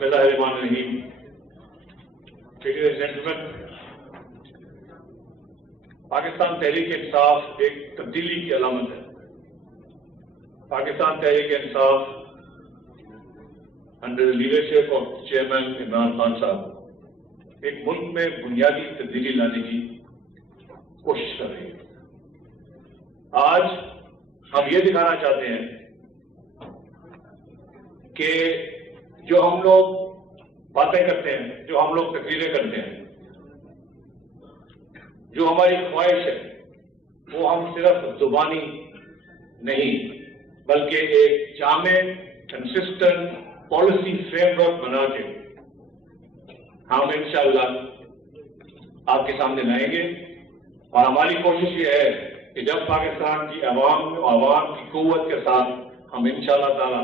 बिस्मिल्लाहिर्रहमानिर्रहीम। Ladies and gentleman, Pakistan Tehreek Insaf एक तब्दीली की अलामत है। Pakistan Tehreek Insaf under leadership of chairman Imran Khan साहब एक मुल्क में बुनियादी तब्दीली लाने की कोशिश कर रही है। आज हम ये दिखाना चाहते हैं कि जो हम लोग बातें करते हैं, जो हम लोग तकरीरें करते हैं, जो हमारी ख्वाहिश है, वो हम सिर्फ जुबानी नहीं बल्कि एक जामे कंसिस्टेंट पॉलिसी फ्रेमवर्क बना के हम इंशाअल्लाह आपके सामने लाएंगे। और हमारी कोशिश ये है कि जब पाकिस्तान की आवाम की कुव्वत के साथ हम इंशाअल्लाह ताला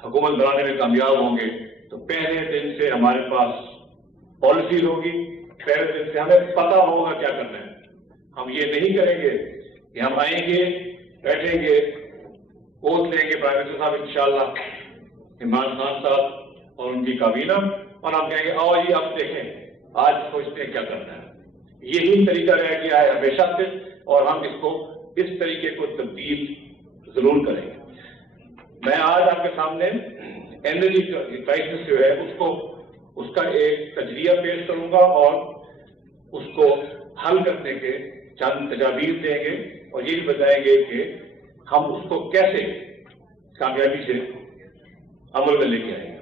हुकूमत बनाने में कामयाब होंगे तो पहले दिन से हमारे पास पॉलिसी होगी, पहले दिन से हमें पता होगा क्या करना है। हम ये नहीं करेंगे कि हम आएंगे, बैठेंगे, ओथ लेंगे प्राइम मिनिस्टर साहब इंशाअल्लाह, इमरान खान साहब और उनकी काबीना, और हम कहेंगे आओ जी आप देखें आज सोचते हैं क्या करना है। यही तरीका रह गया है हमेशा से और हम इसको इस तरीके को तब्दील जरूर करेंगे। मैं आज आपके सामने एनर्जी क्राइसिस जो है उसका एक तजरिया पेश करूंगा और उसको हल करने के चंद तजावीज़ देंगे और ये भी बताएंगे कि हम उसको कैसे कामयाबी से अमल में लेके आएंगे।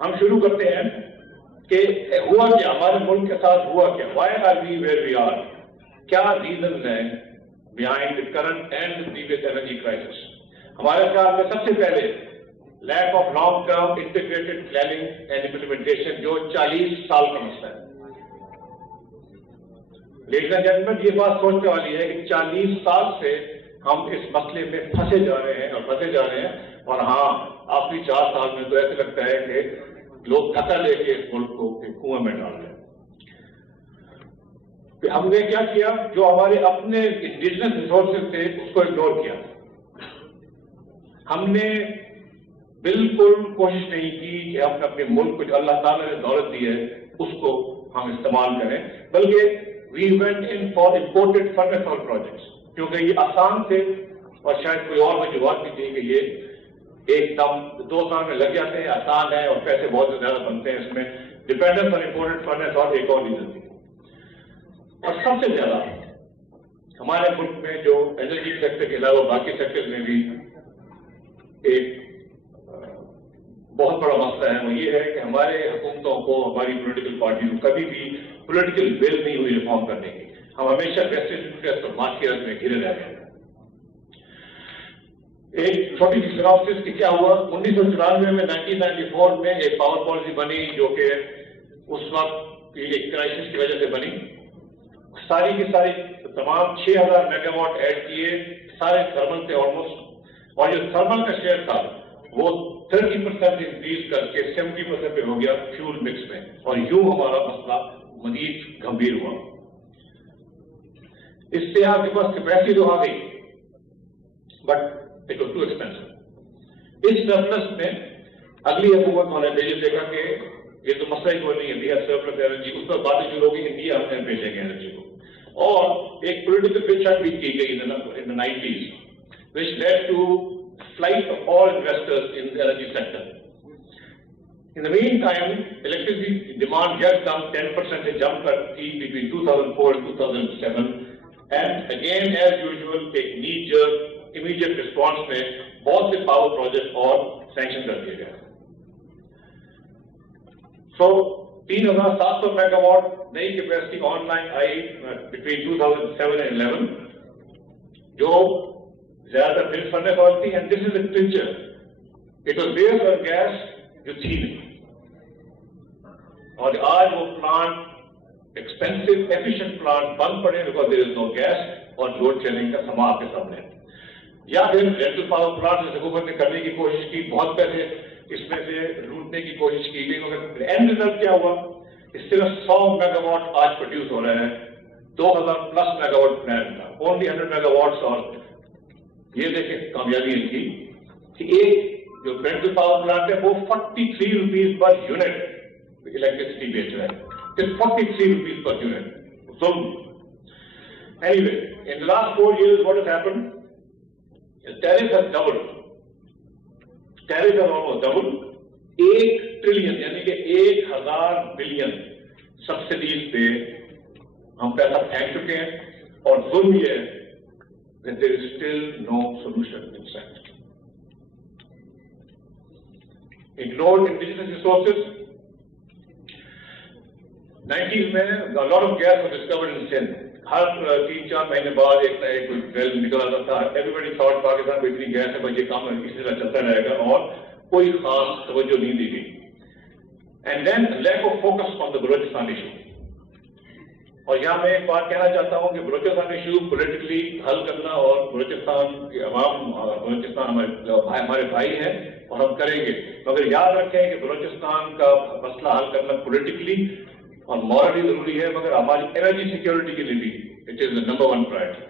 हम शुरू करते हैं कि हुआ क्या, हमारे मुल्क के साथ हुआ क्या, why are we where we are, क्या रीजन है behind the current and the previous energy crisis. हमारे ख्याल में सबसे पहले lack of long term integrated planning and implementation, जो 40 साल का मसला है। लेडीज एंड जेंटलमैन, ये बात सोचने वाली है कि 40 साल से हम इस मसले में फंसे जा रहे हैं और हाँ आखिरी 4 साल में तो ऐसे लगता है कि लोग धक्का लेके इस मुल्क को कुएं में डाल रहे हैं। हमने क्या किया, जो हमारे अपने इंडिजिनस रिसोर्सेज थे उसको इग्नोर किया। हमने बिल्कुल कोशिश नहीं की कि हम अपने मुल्क को जो अल्लाह ताला ने दौलत दी है उसको हम इस्तेमाल करें, बल्कि we went in for imported furnace oil projects, क्योंकि ये आसान थे और शायद कोई और वजूहत भी थी कि ये एकदम 2 साल में लग जाते हैं, आसान है और पैसे बहुत ज्यादा बनते हैं इसमें। डिपेंडेंस ऑन इंपोर्टेड फर्नेस और एक और रीजन थी। और सबसे ज्यादा हमारे मुल्क में जो एनर्जी सेक्टर के अलावा बाकी सेक्टर में भी एक बहुत बड़ा मसला है, वो ये है कि हमारे हुकूमतों को, हमारी पॉलिटिकल पार्टी को कभी भी पॉलिटिकल विल नहीं हुई रिफॉर्म करने की। हम हमेशा वेस्टेड इंटरेस्ट और मार्केट में घिरे रह गए। एक छोटी सी सिनॉप्सिस की क्या हुआ, 1994 में 1994 में एक पावर पॉलिसी बनी जो कि उस वक्त की एक क्राइसिस की वजह से बनी। सारी की सारी तमाम 6000 मेगावाट ऐड किए, सारे थर्मल थे ऑलमोस्ट, और जो थर्मल का शेयर था वो 30% इंक्रीज करके 70% पे हो गया फ्यूल मिक्स में, और यूं हमारा मसला मजीद गंभीर हुआ। इससे आपके पास कैपेसिटी तो आ गई but it was too expensive. इस सरप्लस में अगली हुकूमत वाले ने देखा कि ये तो मसला ही कोई नहीं है, इंडिया सरप्लस एनर्जी, उस पर बातें शुरू होगी, इंडिया हमने भेजेंगे एनर्जी को। और एक पॉलिटिकल पिक्चर भी की गई in the 90s which led to flight of all investors in the energy sector. In the meantime, electricity demand has come 10% jump between 2004 and 2007, and again as usual एक immediate response में बहुत से power projects और sanction कर दिए गए। So 3700 megawatt नई capacity online I between 2007 and 11, जो ज्यादातर फिर फर्नेस ऑयल थी। And this is the picture, it was based on gas जो थी नहीं, और आज वो प्लांट एक्सपेंसिव एफिशिएंट प्लांट बंद पड़े because there is no gas, और लोड शेडिंग का समा आपके सामने है। या फिर रेंटल पावर प्लांट हुकूमत ने करने की कोशिश की, बहुत पैसे इसमें से लूटने की कोशिश की गई, मगर एंड रिजल्ट क्या हुआ, सिर्फ 100 मेगावाट आज प्रोड्यूस हो रहे हैं 2000+ मेगावाट प्लांट था, ओनली 100 मेगावाट। और ये देखें कामयाबी इनकी कि एक جو پرنسپل پاور پلانٹ ہے وہ 43 روپیز پر یونٹ الیکٹریسٹی بیچ رہا ہے. 43 روپیز پر یونٹ ظلم. Anyway, in the last 4 years, what has happened? The tariff has doubled. Tariff has almost doubled. 1 trillion, یعنی کہ 1000 بلین سبسڈیز پہ ہم پیسہ پھینک چکے ہیں. اور ظلم یہ ہے that there is still no solution in sight. Ignored indigenous resources. 90s میں a lot of gas was discovered in Sindh. ہر 3-4 مہینے بعد ایک نہ ایک ویل نکل آتا تھا. ایوری تھاٹ پاکستان میں اتنی گیس ہے بھائی یہ کام اسی طرح چلتا رہے گا, اور کوئی خاص توجہ نہیں دی گئی. And then lack of focus on the Balochistan issue. اور یہاں میں ایک بات کہنا چاہتا ہوں کہ بلوچستان ایشو پولیٹیکلی حل کرنا, اور بلوچستان کے عوام, بلوچستان ہمارے بھائی ہیں اور ہم کریں گے, مگر یاد رکھیں کہ بلوچستان کا مسئلہ حل کرنا پولیٹیکلی اور مورلی ضروری ہے, مگر ہماری انرجی سیکورٹی کے لیے بھی it is the number 1 priority.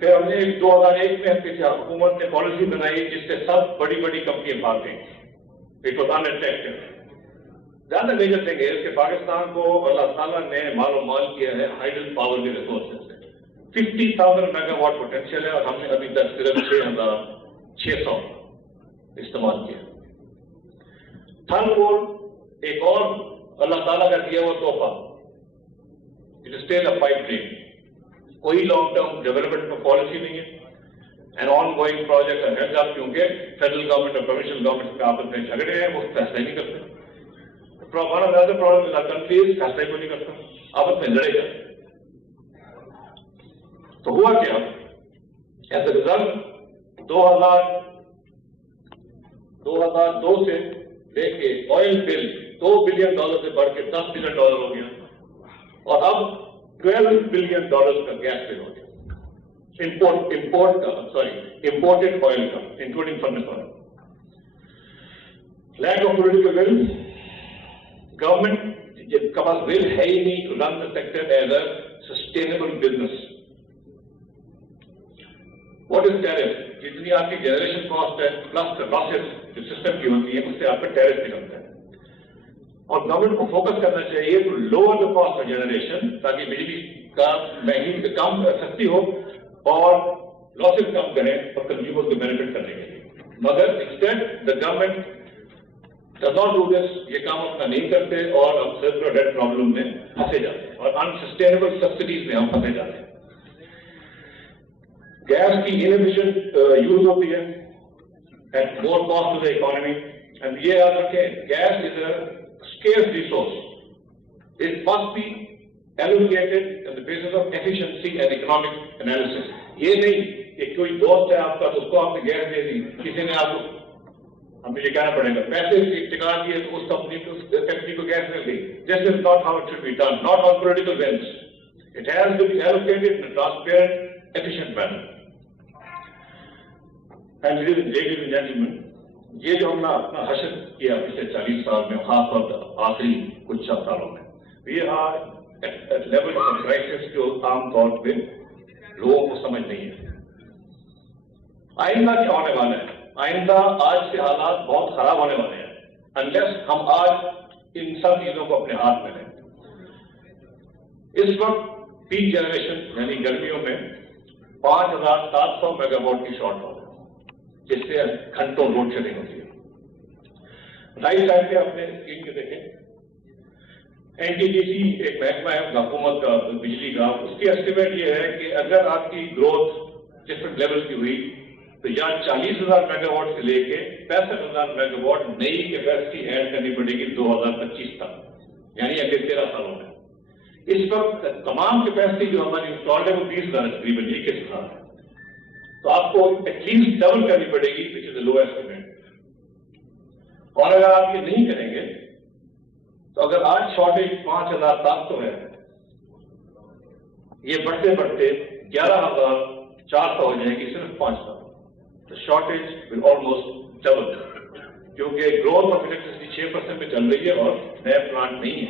پھر ہم نے 2001 میں حکومت نے پالیسی بنائی جس سے سب بڑی بڑی کمپنیاں بھاگ گئیں. It was impacted. زیادہ میجر تھنگ ہے کہ پاکستان کو اللہ تعالیٰ نے مال و مال کیا ہے ہائیڈل پاور کے ریسورسز سے. 50,000 میگا واٹ پوٹینشیل ہے, اور ہم نے ابھی تک صرف 6,600 استعمال کیا. تھرڈ پول ایک اور اللہ تعالیٰ کا دیا ہوا تحفہ. It is still a pipe dream. کوئی لانگ ٹرم ڈیولپمنٹ میں پالیسی نہیں ہے. An ongoing project head up, کیونکہ فیڈرل گورنمنٹ اور پروونشل گورنمنٹ کے آپس میں جھگڑے ہیں, وہ فیصلہ نہیں کرتے. One of the problem countries فیصلہ کو نہیں کرتا, آپس میں لڑے جاتے. تو ہوا کیا؟ ایز اے ریزلٹ 2002 سے لے کے آئل بل $2 بلین سے بڑھ کے $10 بلین ہو گیا, اور اب $12 بلین کا گیس بل ہو گیا. امپورٹڈ آئل کا, including furnace oil. Lack of political will. Government کا پاس ول ہے ہی نہیں to run the sector as a sustainable business. What is tariff? جتنی آپ کی جنریشن کاسٹ ہے پلس لاسز جو سسٹم کی ہوتی ہے, اس سے آپ کا ٹیرف نکلتا ہے. اور گورنمنٹ کو فوکس کرنا چاہیے to lower the cost of generation, تاکہ بجلی کا مہنگی کم سستی ہو اور لاسز کم کریں اور کنزیومر کو بینیفٹ کرنے کے لیے. مگر instead the government does not do this. یہ کام اپنا نہیں کرتے اور اب سرکولر ڈیٹ پرابلم میں پھنسے جاتے ہیں, اور انسسٹینیبل سبسڈیز میں ہم پھنسے جاتے ہیں. گیس کی انفیشینٹ یوز ہوتی ہے at more cost to the economy. And یہ یاد رکھیں, gas is a scarce resource. It must be allocated on the basis of efficiency and economic analysis. یہ نہیں کہ کوئی دوست ہے آپ کا تو اس کو آپ نے گیس دے دی, کسی نے آپ کو, ہمیں یہ کہنا پڑے گا پیسے ٹکا دیے تو اس کمپنی کو فیکٹری کو گیس مل گئی. This is not how it should be done, not on political basis. It has to be allocated in transparent efficient manner. And ladies and gentleman, یہ جو ہم نے اپنا حشر کیا پچھلے 40 سال میں, خاص طور پر آخری کچھ سالوں میں, we are at level of crisis جو عام طور پہ لوگوں کو سمجھ نہیں ہے. آئندہ کیا ہونے والا ہے؟ آئندہ آج سے حالات بہت خراب ہونے والے ہیں انلیس ہم آج ان سب چیزوں کو اپنے ہاتھ میں لیں. اس وقت پیک جنریشن یعنی گرمیوں میں 5700 میگا واٹ کی شارٹ ہو رہا ہے, جس سے گھنٹوں لوڈ شیڈنگ ہوتی ہے. رائٹ سائڈ پہ آپ نے اسکرین پہ دیکھیں, NTPC ایک محکمہ ہے حکومت کا بجلی کا, اس کی ایسٹیمیٹ یہ ہے کہ اگر آپ کی گروتھ ڈفرنٹ لیول کی ہوئی تو یا 40,000 میگا واٹ سے لے کے 65,000 میگا واٹ نئی کیپیسٹی ایڈ کرنی پڑے گی 2025 تک, یعنی اگلے 13 سالوں میں. اس وقت تمام کیپیسٹی جو ہماری انسٹالڈ ہے وہ 20,000 تقریباً 21,000 ہے. تو آپ کو ایٹ لیسٹ ڈبل کرنی پڑے گی, وچ از دا لو ایسٹیمیٹ. اور اگر آپ یہ نہیں کریں گے تو اگر آج شارٹیج 5,700 ہے, یہ بڑھتے بڑھتے 11,400 ہو جائے گی صرف 5 سال. The shortage will almost double, کیونکہ گروتھ آف الیکٹریسٹی 6% پہ چل رہی ہے اور نئے پلانٹ نہیں ہے.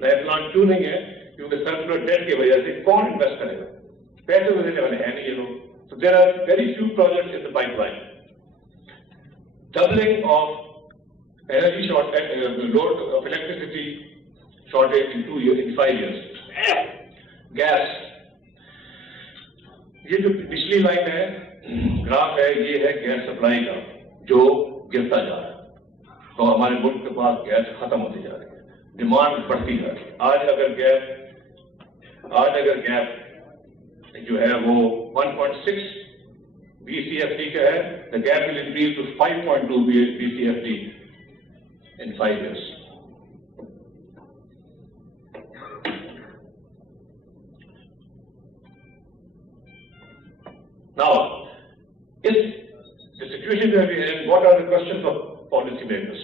نئے پلانٹ کیوں نہیں ہے؟ کیونکہ سرکولر ڈیٹ کی وجہ سے کون انویسٹ کرے گا؟ پیسے دینے والے ہیں نہیں یہ لوگ. So there are very few projects in the pipeline. doubling of energy load of electricity shortage in 2 years, in 5 years. Gas, ये जो पिछली लाइन है, ग्राफ है, ये है गैस सप्लाई का जो गिरता जा रहा है। तो हमारे मुल्क के पास गैस खत्म होती जा रही है, डिमांड बढ़ती जा रही है। आज अगर गैस जो है वो 1.6 BCFD का है, the gap will increase to 5.2 BCFD in 5 years. Now, the situation that we are in, what are the questions of policy makers?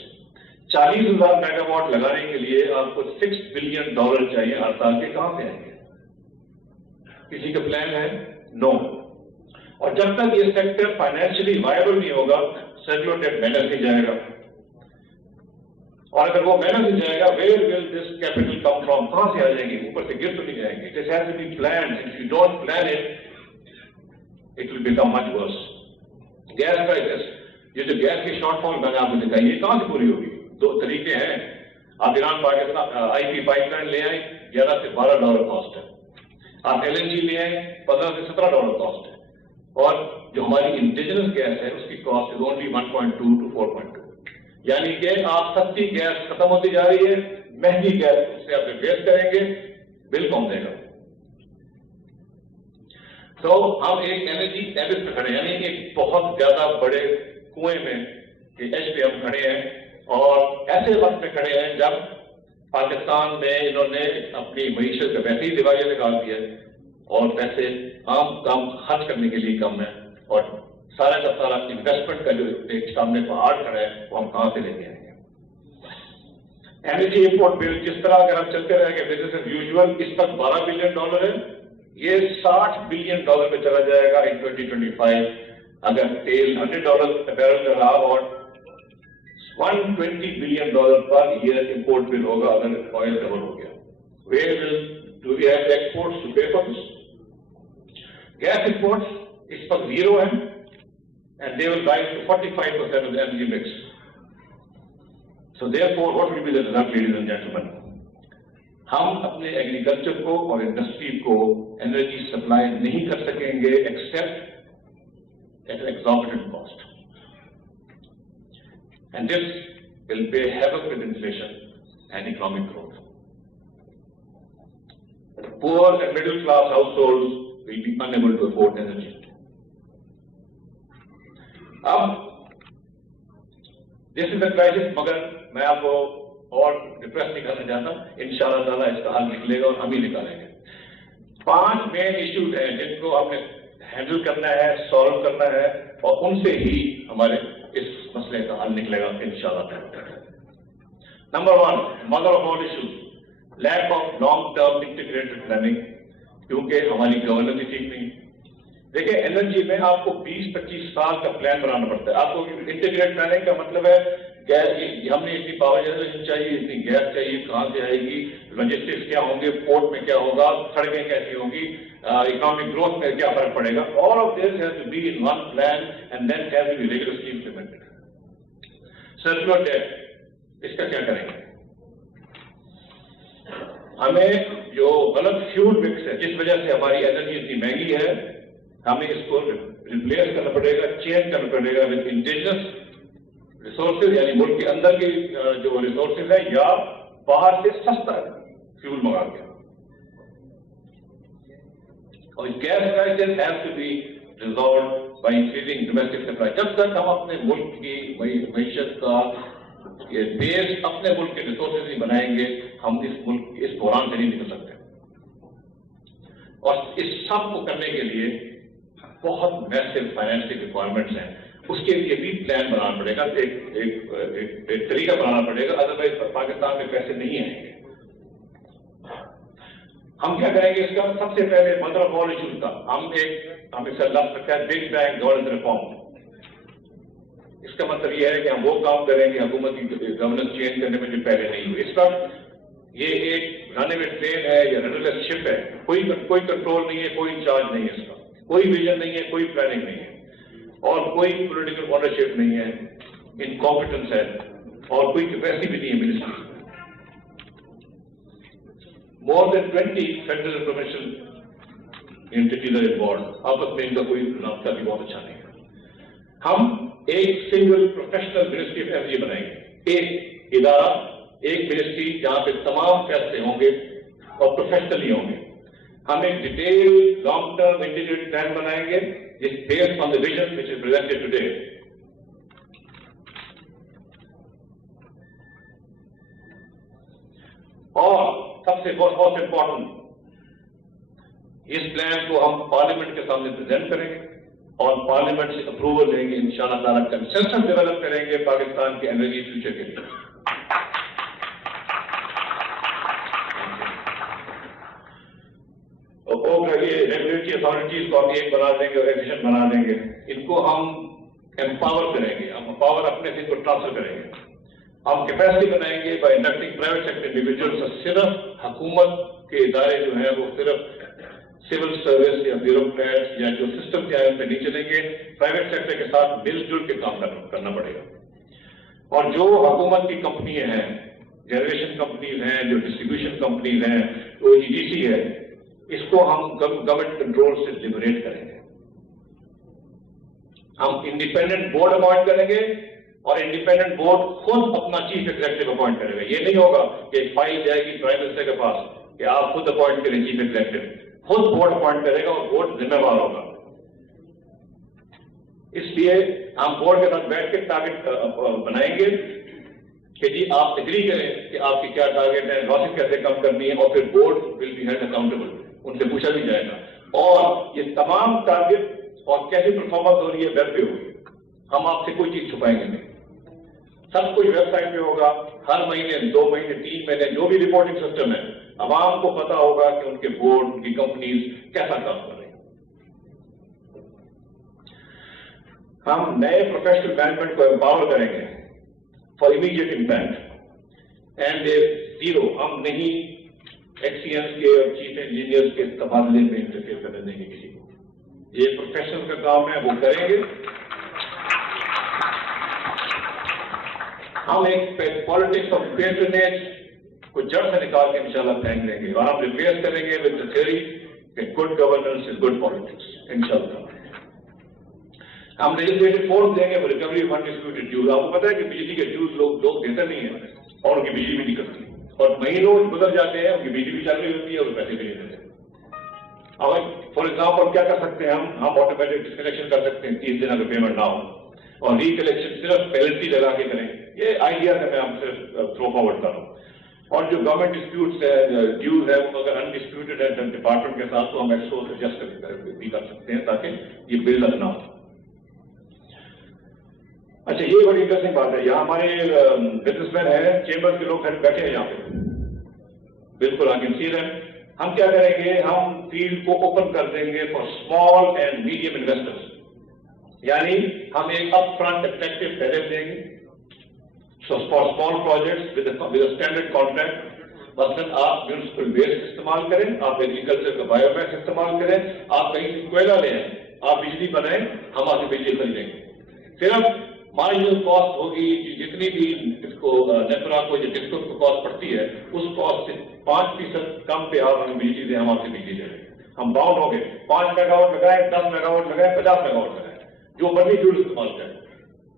40,000 megawatt लगाने के लिए आपको $6 बिलियन चाहिए हर साल के, कहां से आएंगे? किसी का प्लान है? नो। और जब तक ये सेक्टर फाइनेंशियली वायबल नहीं होगा, सर्कुलर डेट बैलेंस नहीं जाएगा। और अगर वो बैलेंस नहीं जाएगा, where will this capital come from? कहां से आ जाएंगे? ऊपर से गिर तो नहीं जाएंगे। This has to be planned. If you don't plan it, it will become much worse. Gas prices, ये जो गैस की शॉर्टफॉल मैंने आपको दिखाई, ये कहां से पूरी होगी? 2 तरीके हैं। आप ईरान पाकिस्तान IP पाइपलाइन ले आए, $11 से $12 कॉस्ट है। आप LNG ले आए, $15 से $17 कॉस्ट है। और जो हमारी इंडिजिनस गैस है, उसकी कॉस्ट इज ओनली 1.2 to 4.2। यानी कि आप सस्ती गैस खत्म होती जा रही है, महंगी गैस उससे आप रिप्लेस करेंगे, बिल कौन देगा? तो हम एक एनर्जी एबिस पे खड़े हैं, यानी एक बहुत ज्यादा बड़े कुएं में एज पे हम खड़े हैं। और ऐसे वक्त पे खड़े हैं जब पाकिस्तान में इन्होंने अपनी मईशत का वैसे ही दिवालिया निकाल दिया है और पैसे आम काम खर्च करने के लिए कम है, और सारा का सारा इन्वेस्टमेंट का जो एक सामने पहाड़ खड़ा है, वो हम कहां से लेके आएंगे? एनर्जी इंपोर्ट बिल जिस तरह अगर हम चलते रहेंगे बिजनेस एज यूजुअल, इस वक्त $12 बिलियन है, ये $60 बिलियन पे चला जाएगा इन 2025 अगर तेल $100 बैरल का रहा, और $120 billion per year import bill होगा अगर ऑयल डबल हो गया। Where do we have exports to pay for this? Gas imports इस वक्त 0 है, and they will rise to 45% of the energy mix. So therefore, what will be the result, ladies and gentlemen? हम अपने agriculture को और industry को energy supply नहीं कर सकेंगे except at exorbitant cost, and this will pay havoc with inflation and economic growth. Poor and middle class households will be unable to afford energy. अब this is the crisis, मगर मैं आपको और depress नहीं करना चाहता. इंशाअल्लाह ताला इसका हल निकलेगा और हम ही निकालेंगे. 5 मेन इश्यूज हैं जिनको हमने हैंडल करना है, सॉल्व करना है, और उनसे ही हमारे इस मसले का हल निकलेगा इंशाअल्लाह ताला. Number 1, mother of all issues, lack of long term integrated planning, क्योंकि हमारी गवर्नेंस ठीक नहीं. देखिए, एनर्जी में आपको 20-25 साल का प्लान बनाना पड़ता है. आपको इंटीग्रेटेड प्लानिंग का मतलब है गैस, हमने इतनी पावर जनरेशन चाहिए, इतनी गैस चाहिए, कहां से आएगी, लॉजिस्टिक्स क्या होंगे, पोर्ट में क्या होगा, सड़कें कैसी होंगी, इकोनॉमिक ग्रोथ में क्या फर्क पड़ेगा. All of this has to be in one plan and then has to be rigorously implemented. Circular debt, इसका क्या करेंगे? हमें जो गलत फ्यूल मिक्स है, जिस वजह से हमारी एनर्जी इतनी महंगी है, हमें इसको रिप्लेस करना पड़ेगा, चेंज करना पड़ेगा विद इंडिजिनस रिसोर्सेज, यानी मुल्क के अंदर के जो रिसोर्सेज है, या बाहर से सस्ता फ्यूल मंगा के. और gas prices have to be resolve by increasing domestic supply. जब तक हम अपने मुल्क की मईशत का बेस अपने मुल्क के रिसोर्सेज नहीं बनाएंगे, हम इस बहरान से नहीं निकल सकते. और इस सब को करने के लिए बहुत मैसिव फाइनेंशियल रिक्वायरमेंट्स हैं. उसके लिए भी प्लान बनाना पड़ेगा, एक तरीका बनाना पड़ेगा, अदरवाइज पाकिस्तान में पैसे नहीं आएंगे. हम क्या करेंगे इसका? सबसे पहले मदर ऑफ ऑल इश्यूज का हम इसका लफ्ज रखा है बिग बैंग गवर्नेंस रिफॉर्म. इसका मतलब यह है कि हम वो काम करेंगे हुकूमत की गवर्नेंस चेंज करने में जो पहले नहीं हुई. इस वक्त ये एक रनअवे ट्रेन है या रनरलेस शिप है, कोई कंट्रोल नहीं है, कोई इंचार्ज नहीं है, इसका कोई विजन नहीं है, कोई प्लानिंग नहीं है, और कोई पॉलिटिकल ओनरशिप नहीं है. इनकॉम्पिटेंस है और कोई कैपेसिटी भी नहीं है मिनिस्ट्री में। More than 20 federal and provincial entities are involved, आपस में इनका कोई रास्ता भी बहुत अच्छा नहीं है। हम एक single professional ministry of energy बनाएंगे, एक इदारा, एक मिनिस्ट्री जहां पे तमाम फैसले होंगे और प्रोफेशनली होंगे। हम एक detail long term integrated plan बनाएंगे जिस based on the vision which is presented today. और सबसे बहुत इंपॉर्टेंट, इस प्लान को हम पार्लियामेंट के सामने प्रेजेंट करेंगे और पार्लियामेंट से अप्रूवल लेंगे, इंशाअल्लाह ताला कंसेंसस डेवलप करेंगे पाकिस्तान के एनर्जी फ्यूचर के लिए। ये रेगुलेटरी अथॉरिटीज को हम एक बना देंगे और एफिशिएंट बना देंगे, इनको हम एम्पावर करेंगे, हम पावर अपने से इनको ट्रांसफर करेंगे। हम कैपेसिटी बनाएंगे bye inducting private sector individuals. सिर्फ हुकूमत के इदारे जो है वो सिर्फ सिविल सर्विस या ब्यूरोक्रेट्स या जो सिस्टम के आयन पे नहीं चलेंगे, प्राइवेट सेक्टर के साथ मिलजुल के काम करना पड़ेगा। और जो हुकूमत की कंपनियां हैं, जनरेशन कंपनीज हैं, जो डिस्ट्रीब्यूशन कंपनीज हैं, जो ईडीसी है, इसको हम गवर्नमेंट कंट्रोल से लिबरेट करेंगे। हम इंडिपेंडेंट बोर्ड अपॉइंट करेंगे और इंडिपेंडेंट बोर्ड खुद अपना चीफ एग्जीक्यूटिव अपॉइंट करेगा। ये नहीं होगा कि एक फाइल जाएगी प्राइम मिनिस्टर के पास कि आप खुद अपॉइंट करें चीफ एग्जीक्यूटिव, खुद बोर्ड अपॉइंट करेगा और बोर्ड जिम्मेवार होगा। इसलिए हम बोर्ड के साथ बैठ के टारगेट बनाएंगे कि जी आप एग्री करें कि आपकी क्या टारगेट है, लॉसेस कैसे कम करनी है, और फिर board will be held accountable, उनसे पूछा भी जाएगा। और ये तमाम टारगेट और कैसी परफॉर्मेंस हो रही है वेब पे होगी, हम आपसे कोई चीज छुपाएंगे नहीं, सब कुछ वेबसाइट पे होगा। हर महीने, 2 महीने, 3 महीने जो भी रिपोर्टिंग सिस्टम है, आवाम को पता होगा कि उनके बोर्ड, उनकी कंपनीज कैसा काम कर रही है। हम नए प्रोफेशनल मैनेजमेंट को एम्पावर करेंगे for immediate impact and zero. हम नहीं एक्सीएंस के और चीफ इंजीनियर्स के तबादले में इंटरफेयर करने देंगे किसी को। ये प्रोफेशनल का काम है, वो करेंगे। हम एक पॉलिटिक्स ऑफ पेट्रनेज को जड़ से निकाल के इंशाल्लाह फेंक देंगे और हम रिप्लेस करेंगे विद द थ्योरी कि good governance is good politics इंशाल्लाह। हम लेजिस्लेटिव फोर्स देंगे वो रिकवरी ऑफ अनडिस्प्यूटेड ड्यूज। आपको पता है कि बिजली के ड्यूज लोग देते नहीं है और उनकी बिजली भी नहीं करती, और महीनों गुजर जाते हैं, उनकी बिजली भी चल रही होती है और पैसे भी नहीं देते। अब फॉर एग्जाम्पल क्या कर सकते हैं, हम ऑटोमेटिक डिस्कनेक्शन कर सकते हैं 30 दिन अगर पेमेंट ना हो, और रिकलेक्शन सिर्फ पेनल्टी लगा के करें। ये आइडिया है, मैं आपसे थ्रो फॉरवर्ड कर रहा हूँ। और जो गवर्नमेंट डिस्प्यूट्स है, ड्यूज है, वो अगर अनडिस्प्यूटेड है डिपार्टमेंट के साथ, तो हम एक्सोर्स एडजस्ट भी कर सकते हैं ताकि ये बिल ना हो। अच्छा, ये बड़ी इंटरेस्टिंग बात है। यहाँ हमारे बिजनेसमैन है, चेंबर के लोग बैठे हैं यहाँ पे, बिल्कुल आई कैन सी देम। हम क्या करेंगे, हम फील्ड को ओपन कर देंगे for small and medium investors. यानी हम एक अप फ्रंट अट्रैक्टिव टैरिफ देंगे for small projects with standard contract. मसलन आप म्यूनिसिपल वेस्ट इस्तेमाल करें, आप एग्रीकल्चर का बायोमैस इस्तेमाल करें, आप कहीं से कोयला लें, आप बिजली बनाएं, हम आपसे बिजली खरीदेंगे। सिर्फ मार्जिनल कॉस्ट होगी, जितनी भी इसको नेफरा को या डिस्को को कॉस्ट पड़ती है, उस कॉस्ट से 5% कम पे आप हमें बिजली दें, हम आपसे बिजली दे देंगे। हम बाउंड हो गए, 5 मेगावाट लगाए, 10 मेगावाट लगाए, 50 मेगावाट लगाए, जो मर्जी फ्यूल इस्तेमाल करें।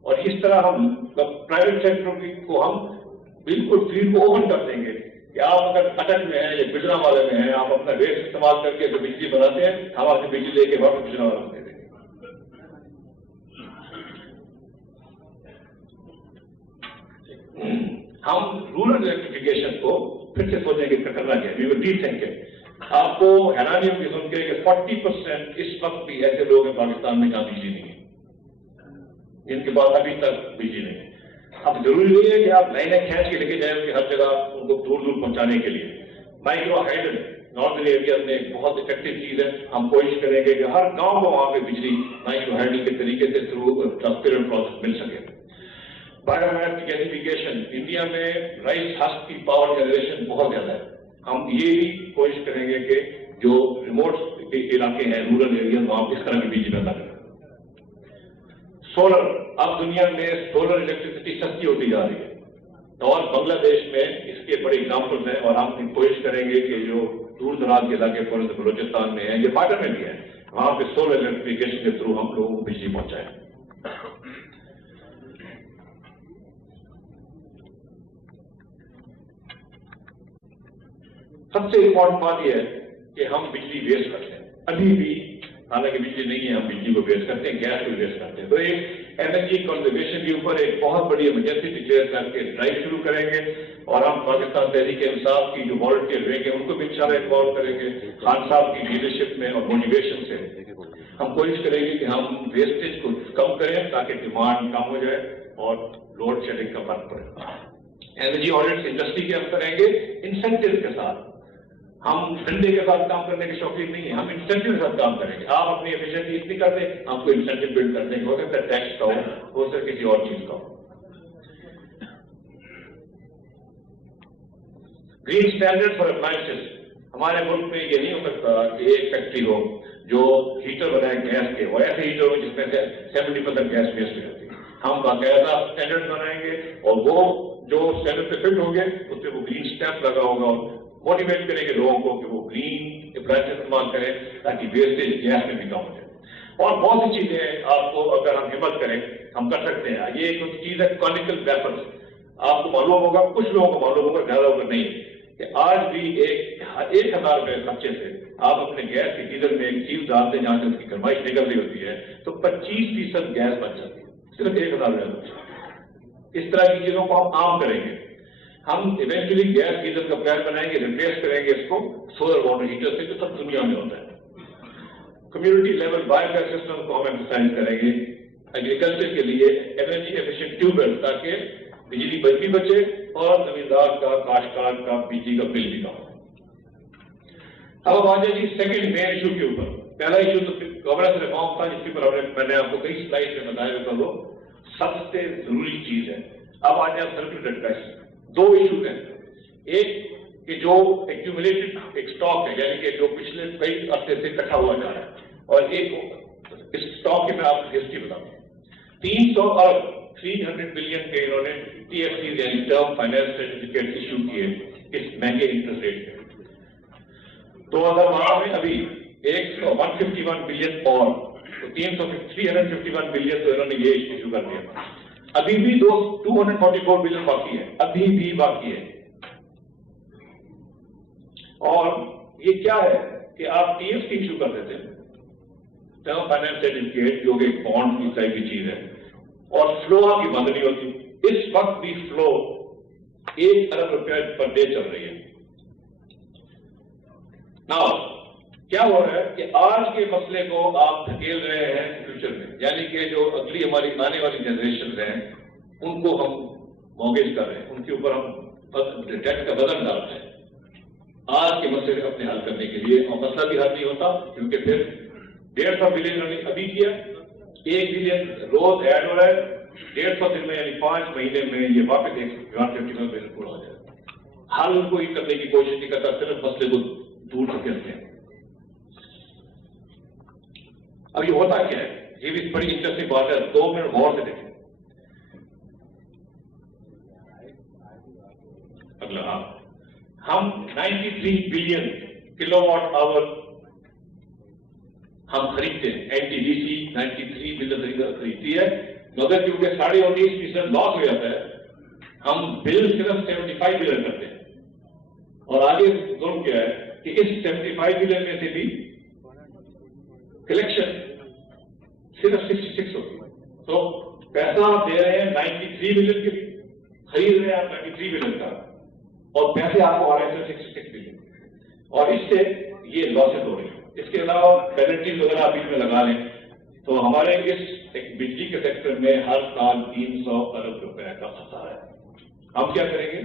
और इस तरह हम प्राइवेट सेक्टर को हम बिल्कुल फील्ड को ओपन कर देंगे कि आप अगर अटक में हैं या बिजला वाले में हैं, आप अपना वेस्ट इस्तेमाल करके जो बिजली बनाते हैं, हम आपसे बिजली लेके वापस बिजला वाले दे देंगे। हम रूरल इलेक्ट्रिफिकेशन को फिर से सोचेंगे करना क्या, वी विल रीथिंक इट। आपको हैरानी होगी सुन के कि 40% इस वक्त भी ऐसे लोग हैं पाकिस्तान में जहां बिजली नहीं है, जिनके पास अभी तक बिजली नहीं है। अब जरूरी नहीं है कि आप लाइनें खींच के लेके जाए उनकी हर जगह उनको दूर दूर पहुंचाने के लिए। माइक्रो हाइडल नॉर्दर्न एरिया में बहुत इफेक्टिव चीज है। हम कोशिश करेंगे कि हर गांव को वहां पे बिजली माइक्रो हाइडल के तरीके से थ्रू ट्रांसपेरेंट प्रोसेस मिल सके। बायोमैस गैसिफिकेशन, इंडिया में राइस हस्क की पावर जनरेशन बहुत ज्यादा है। हम ये भी कोशिश करेंगे कि जो रिमोट इलाके हैं, रूरल एरिया, वहां इस तरह की बिजली पैदा करें। सोलर अब दुनिया में सोलर इलेक्ट्रिसिटी सस्ती होती जा रही है, और बांग्लादेश में इसके बड़े एग्जाम्पल्स हैं, और हम कोशिश करेंगे कि जो दूर दराज के इलाके फॉर बलोचिस्तान में है, ये पार्टनर में भी है, वहां पे सोलर इलेक्ट्रिफिकेशन के थ्रू हम लोगों को बिजली पहुंचाएं। सबसे इंपॉर्टेंट बात यह है कि हम बिजली वेस्ट करते हैं। अभी भी हालांकि बिजली नहीं है, हम बिजली को वेस्ट करते हैं, गैस को वेस्ट करते हैं। तो एक एनर्जी कंजर्वेशन के ऊपर एक बहुत बड़ी इमरजेंसी डिक्लेयर करके ड्राइव शुरू करेंगे, और हम पाकिस्तान तहरीक इंसाफ की जो वॉलंटियर रहेंगे उनको भी इंशाल्लाह इन्वॉल्व करेंगे। खान साहब की लीडरशिप में और मोटिवेशन से हम कोशिश करेंगे कि हम वेस्टेज को कम करें ताकि डिमांड कम हो जाए और लोड शेडिंग का फर्क पड़े। एनर्जी ऑडिट्स इंडस्ट्री के हम करेंगे इंसेंटिव के साथ। हम डंडे के साथ काम करने के शौकीन नहीं है, हम इंसेंटिव के साथ काम करेंगे। आप अपनी एफिशिएंसी इतनी कर दें, आपको इंसेंटिव बिल्ड कर देंगे, हो सकता है टैक्स का हो सकता है किसी और चीज का हो। ग्रीन स्टैंडर्ड फॉर अप्लायंसेस, हमारे मुल्क में ये नहीं हो सकता कि एक फैक्ट्री हो जो हीटर बनाए गैस के, और ऐसे हीटर हो जिसमें से 70% गैस वेस्ट हो जाती है। हम बाकायदा स्टैंडर्ड बनाएंगे, और वो जो स्टैंडर्ड पे फिट होंगे उस पर वो ग्रीन स्टैंप लगा होगा, और मोटिवेट करेंगे लोगों को कि वो ग्रीन अप्लायंस इस्तेमाल करें ताकि वेस्टेज गैस में भी कम हो जाए। और बहुत सी चीजें आपको अगर हम हिम्मत करें हम कर सकते हैं। ये एक चीज है कॉनिकल वेफर्स। आपको मालूम होगा, कुछ लोगों को मालूम होगा, ज्यादा होगा नहीं, कि आज भी 1,000 रुपए खर्चे से आप अपने गैस के गीजर में एक चीज डालते हैं जहां से उसकी गरमाइश निकल रही होती है, तो 25% गैस बच जाती है, सिर्फ 1,000 रुपए। इस तरह की चीजों को हम आम करेंगे। हम इवेंचुअली गैस गीजर का प्लान बनाएंगे, रिप्लेस करेंगे इसको सोलर वाटर हीटर से, जो सब दुनिया में होता है। कम्युनिटी लेवल बायोगैस सिस्टम को हम एक्सरसाइज करेंगे। एग्रीकल्चर के लिए एनर्जी एफिशिएंट ट्यूबवेल, ताकि बिजली भी बचे और जमींदार का, काश्तकार का बिजली का बिल भी कम हो। अब आ जाए जी सेकंड मेन इशू के ऊपर। पहला इशू तो गवर्नेंस रिफॉर्म था, जिसके ऊपर मैंने आपको कई स्लाइड में बताया था, वो सबसे जरूरी चीज है। अब आ जाए सर्कुलेटेड टैक्स। दो इशू हैं, एक कि जो एक्यूमुलेटेड एक स्टॉक है, यानी कि जो पिछले कई अरसे से इकट्ठा हुआ जा रहा है, और एक इस स्टॉक की मैं आपको हिस्ट्री बताऊं। 300 अरब 300 बिलियन के इन्होंने TFC यानी टर्म फाइनेंस सर्टिफिकेट इशू किए इस महंगे इंटरेस्ट रेट में। 2012 में अभी 151 बिलियन, और तो 351 बिलियन तो इन्होंने ये इशू कर दिया। अभी भी 244 बिलियन बाकी है, अभी भी बाकी है। और ये क्या है कि आप TFC इशू कर देते हैं, टर्म फाइनेंस सर्टिफिकेट, जो कि बॉन्ड की टाइप की चीज है, और फ्लो आपकी बंद नहीं होती। इस वक्त भी फ्लो 1 अरब रुपए पर डे चल रही है। नाउ क्या हो रहा है कि आज के मसले को आप धकेल रहे हैं फ्यूचर में, यानी कि जो अगली हमारी आने वाली जनरेशन हैं उनको हम मॉर्गेज कर रहे हैं, उनके ऊपर हम डेट का बदल डाल रहे हैं आज के मसले अपने हल करने के लिए। और मसला भी हल नहीं होता, क्योंकि फिर 150 बिलियन उन्होंने अभी किया, 1 बिलियन रोज ऐड हो रहा है, 150 दिन में यानी 5 महीने में ये वापस 150 बिलियन पूरा हो जाएगा। हल कोई करने की कोशिश नहीं करता, सिर्फ मसले को दूर धकेलते हैं। अब ये होता क्या है, ये भी बड़ी इंटरेस्टिंग बात है, 2 मिनट गौर से देखें। अगला हम 93 बिलियन किलोवाट आवर हम खरीदते हैं, NTDC 93 बिलियन खरीदती है, मगर क्योंकि 19.5% लॉस हो जाता है, हम बिल सिर्फ 75 बिलियन करते हैं। और आगे जुर्म क्या है कि इस 75 बिलियन में से भी कलेक्शन सिर्फ 66 होती है। तो पैसा आप दे रहे हैं 93 बिलियन के, खरीद रहे हैं आप 93 बिलियन का, और पैसे आपको आ रहे हैं 66 बिलियन, और इससे ये लॉसेस हो रही है। इसके अलावा पेनल्टीज वगैरह आप इसमें लगा लें, तो हमारे इस बिजली के सेक्टर में हर साल 300 अरब रुपए का खसारा है। हम क्या करेंगे,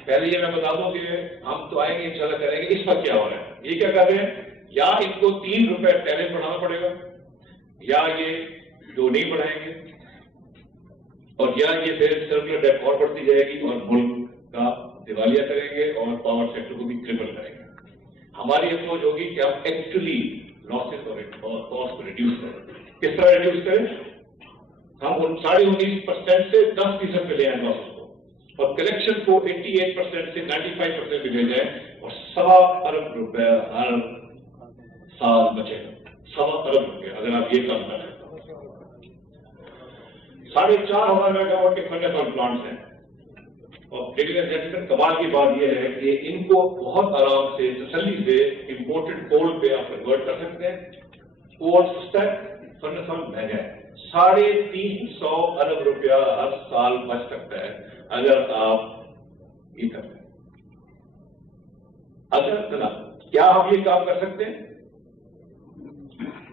पहले ये मैं बता दूं कि हम तो आएंगे इंशाल्लाह करेंगे। इस वक्त क्या हो रहा है, ये क्या कर रहे हैं, या इनको 3 रुपए टैरिफ बढ़ाना पड़ेगा, या ये जो नहीं बढ़ाएंगे, और या ये फिर सर्कुलर डेट और बढ़ती जाएगी और मुल्क का दिवालिया करेंगे और पावर सेक्टर को भी ट्रिपल करेंगे। हमारी अप्रोच होगी कि हम एक्चुअली लॉसेस और कॉस्ट को रिड्यूस करें। किस तरह रिड्यूस करें? हम 19.5% से 10% पे ले आए लॉसेस को, और कलेक्शन को 88% से 95% पे ले जाए, और 1.25 अरब रुपए हर साल बचेगा। 1.25 अरब रुपए अगर आप ये काम करें। 4,500 मेगावाट के फर्नेस ऑयल प्लांट्स हैं, और लेकिन कमाल की बात यह है कि इनको बहुत आराम से तसल्ली से इंपोर्टेड कोल पे आप कन्वर्ट कर सकते हैं। कोल सस्ता है, फर्नेस ऑयल महंगा है। 350 अरब रुपया हर साल बच सकता है अगर आप ये करते हैं। अच्छा, क्या हम ये काम कर सकते हैं?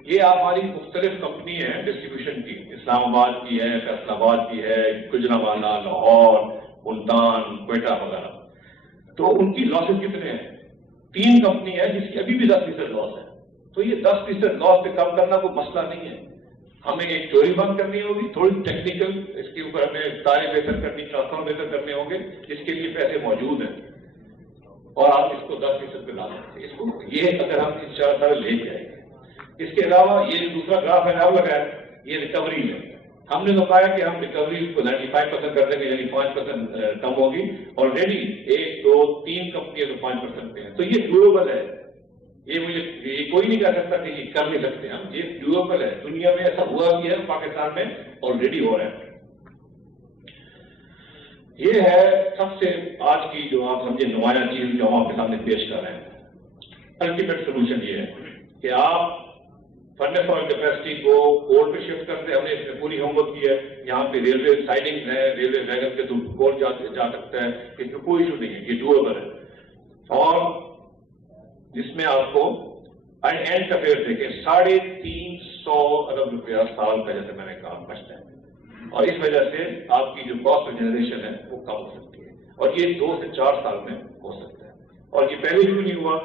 ये हमारी मुख्तलिफ कंपनी है डिस्ट्रीब्यूशन की, इस्लामाबाद की है, फैसलाबाद की है, गुजरांवाला, लाहौर, मुल्तान, क्वेटा वगैरह। तो उनकी लॉसेस कितने हैं? 3 कंपनी है जिसकी अभी भी 10% लॉस है। तो ये 10% लॉस पे कम करना कोई मसला नहीं है। हमें एक चोरी बंद करनी होगी, थोड़ी टेक्निकल इसके ऊपर हमें तारे बेहतर करनी, ट्रांसफॉर्म बेहतर करने होंगे, जिसके लिए पैसे मौजूद हैं, और आप इसको 10% पे ला सकते हैं। इसको ये अगर हम इंशाअल्लाह ले जाएंगे। इसके अलावा ये दूसरा ग्राफ मैंने अब लगाया, ये रिकवरी है। हमने तो कहा कि हम रिकवरी को 95% कर देंगे, यानी 5% कम होगी। ऑलरेडी 1, 2, 3 कंपनियां तो 5% पे है, तो ये ड्यूएबल है। ये कोई नहीं कह सकता कि ये कर नहीं सकते हम, ये ड्यूएबल है। दुनिया में ऐसा हुआ भी है, पाकिस्तान में ऑलरेडी हो रहा है। ये है सबसे आज की जो आप समझे नुमाया चीज जो हम आपके सामने पेश कर रहे हैं। अल्टीमेट सोल्यूशन ये है कि आप फर्नेस ऑयल कैपेसिटी को कोल पे शिफ्ट करते हैं। हमने इसमें पूरी होमवर्क की है। यहाँ पे रेलवे साइडिंग है, रेलवे वैगन के थ्रू कोल जा सकता है, इसमें कोई इशू नहीं है, ये डूएबल है। और जिसमें आपको एंड का फेयर देखे 350 अरब रुपया साल का, जैसे मैंने कहा, बचता है, और इस वजह से आपकी जो कॉस्ट ऑफ जनरेशन है वो कम हो सकती है, और ये 2 से 4 साल में हो सकता है। और ये पहले क्यों नहीं हुआ?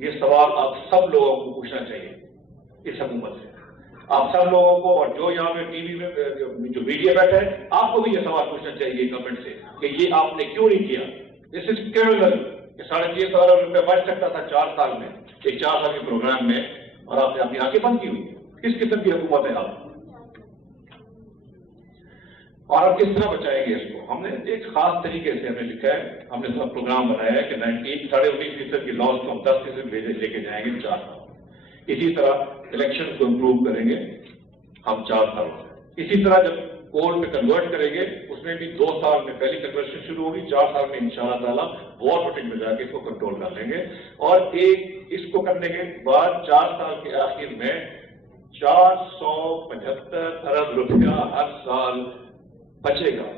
ये सवाल आप सब लोगों को पूछना चाहिए इस हुकूमत से, आप सब लोगों को, और जो यहाँ पे टीवी में जो मीडिया बैठा है, आपको भी ये सवाल पूछना चाहिए गवर्नमेंट से कि ये आपने क्यों नहीं किया। This is criminal. 650 अरब रुपया बच सकता था 4 साल में, एक 4 साल के प्रोग्राम में, और आपने अपनी आंखें बंद की हुई। किस किस्म की हुकूमत है आप? और आप किस तरह बचाएंगे इसको? हमने एक खास तरीके से हमने लिखा है, हमने सब प्रोग्राम बनाया है कि 19.5% की लॉस को हम 10% लेके जाएंगे 4 साल। इसी तरह इलेक्शन को इंप्रूव करेंगे हम 4 साल में। इसी तरह जब कोल में कन्वर्ट करेंगे, उसमें भी 2 साल में पहली कन्वर्शन शुरू होगी, 4 साल में इंशाअल्लाह ताला वॉर फुटिंग में जाके इसको कंट्रोल कर लेंगे। और इसको करने के बाद 4 साल के आखिर में 475 अरब रुपया हर साल बचेगा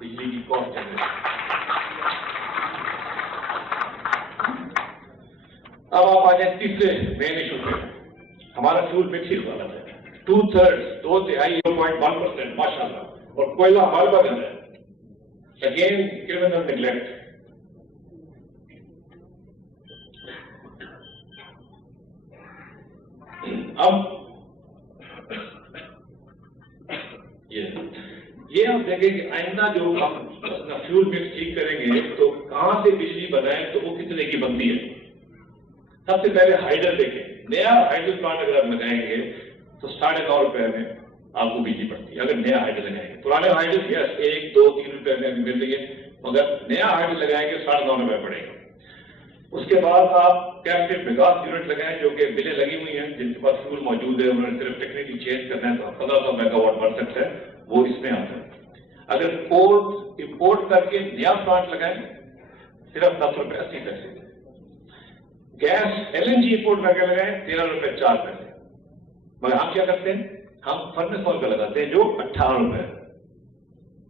बिजली की कॉस्ट जनरेशन। अब आप आ जाए तीसरे मेन इशू पे। हमारा फ्यूल मिक्स ही गलत है, 2/3 0.1% माशाल्लाह, और कोयला हमारे पास है। Again criminal neglect. अब ये हम देखें कि आइंदा जो हम अपना फ्यूल मिक्स ठीक करेंगे तो कहां से बिजली बनाए, तो वो कितने की बनती है। सबसे पहले हाइडल देखें। नया हाइडल प्लांट अगर आप लगाएंगे तो 9.5 रुपए में आपको बिजली पड़ती है, अगर नया हाइडल लगाएंगे। पुराने हाइडल 1, 2, 3 रुपए में मिल रही है, मगर नया हाइडल लगाएंगे 9.5 रुपए पड़ेगा। उसके बाद आप कैप्टिव बिगास यूनिट लगाएं, जो कि बिलें लगी हुई हैं, जिनके पास फ्यूल मौजूद है, उन्होंने सिर्फ टेक्निकली चेंज करना है, तो 1500 मेगावाट बढ़ सकता है, वो इसमें आता है। अगर कोल इंपोर्ट करके नया प्लांट लगाएं, सिर्फ 10 रुपए 80 पैसे। गैस LNG इंपोर्ट करके लगाएं 13 रुपए 4 पैसे। मगर हम क्या करते हैं, हम फर्नेस ऑयल का लगाते हैं जो 18 रुपए।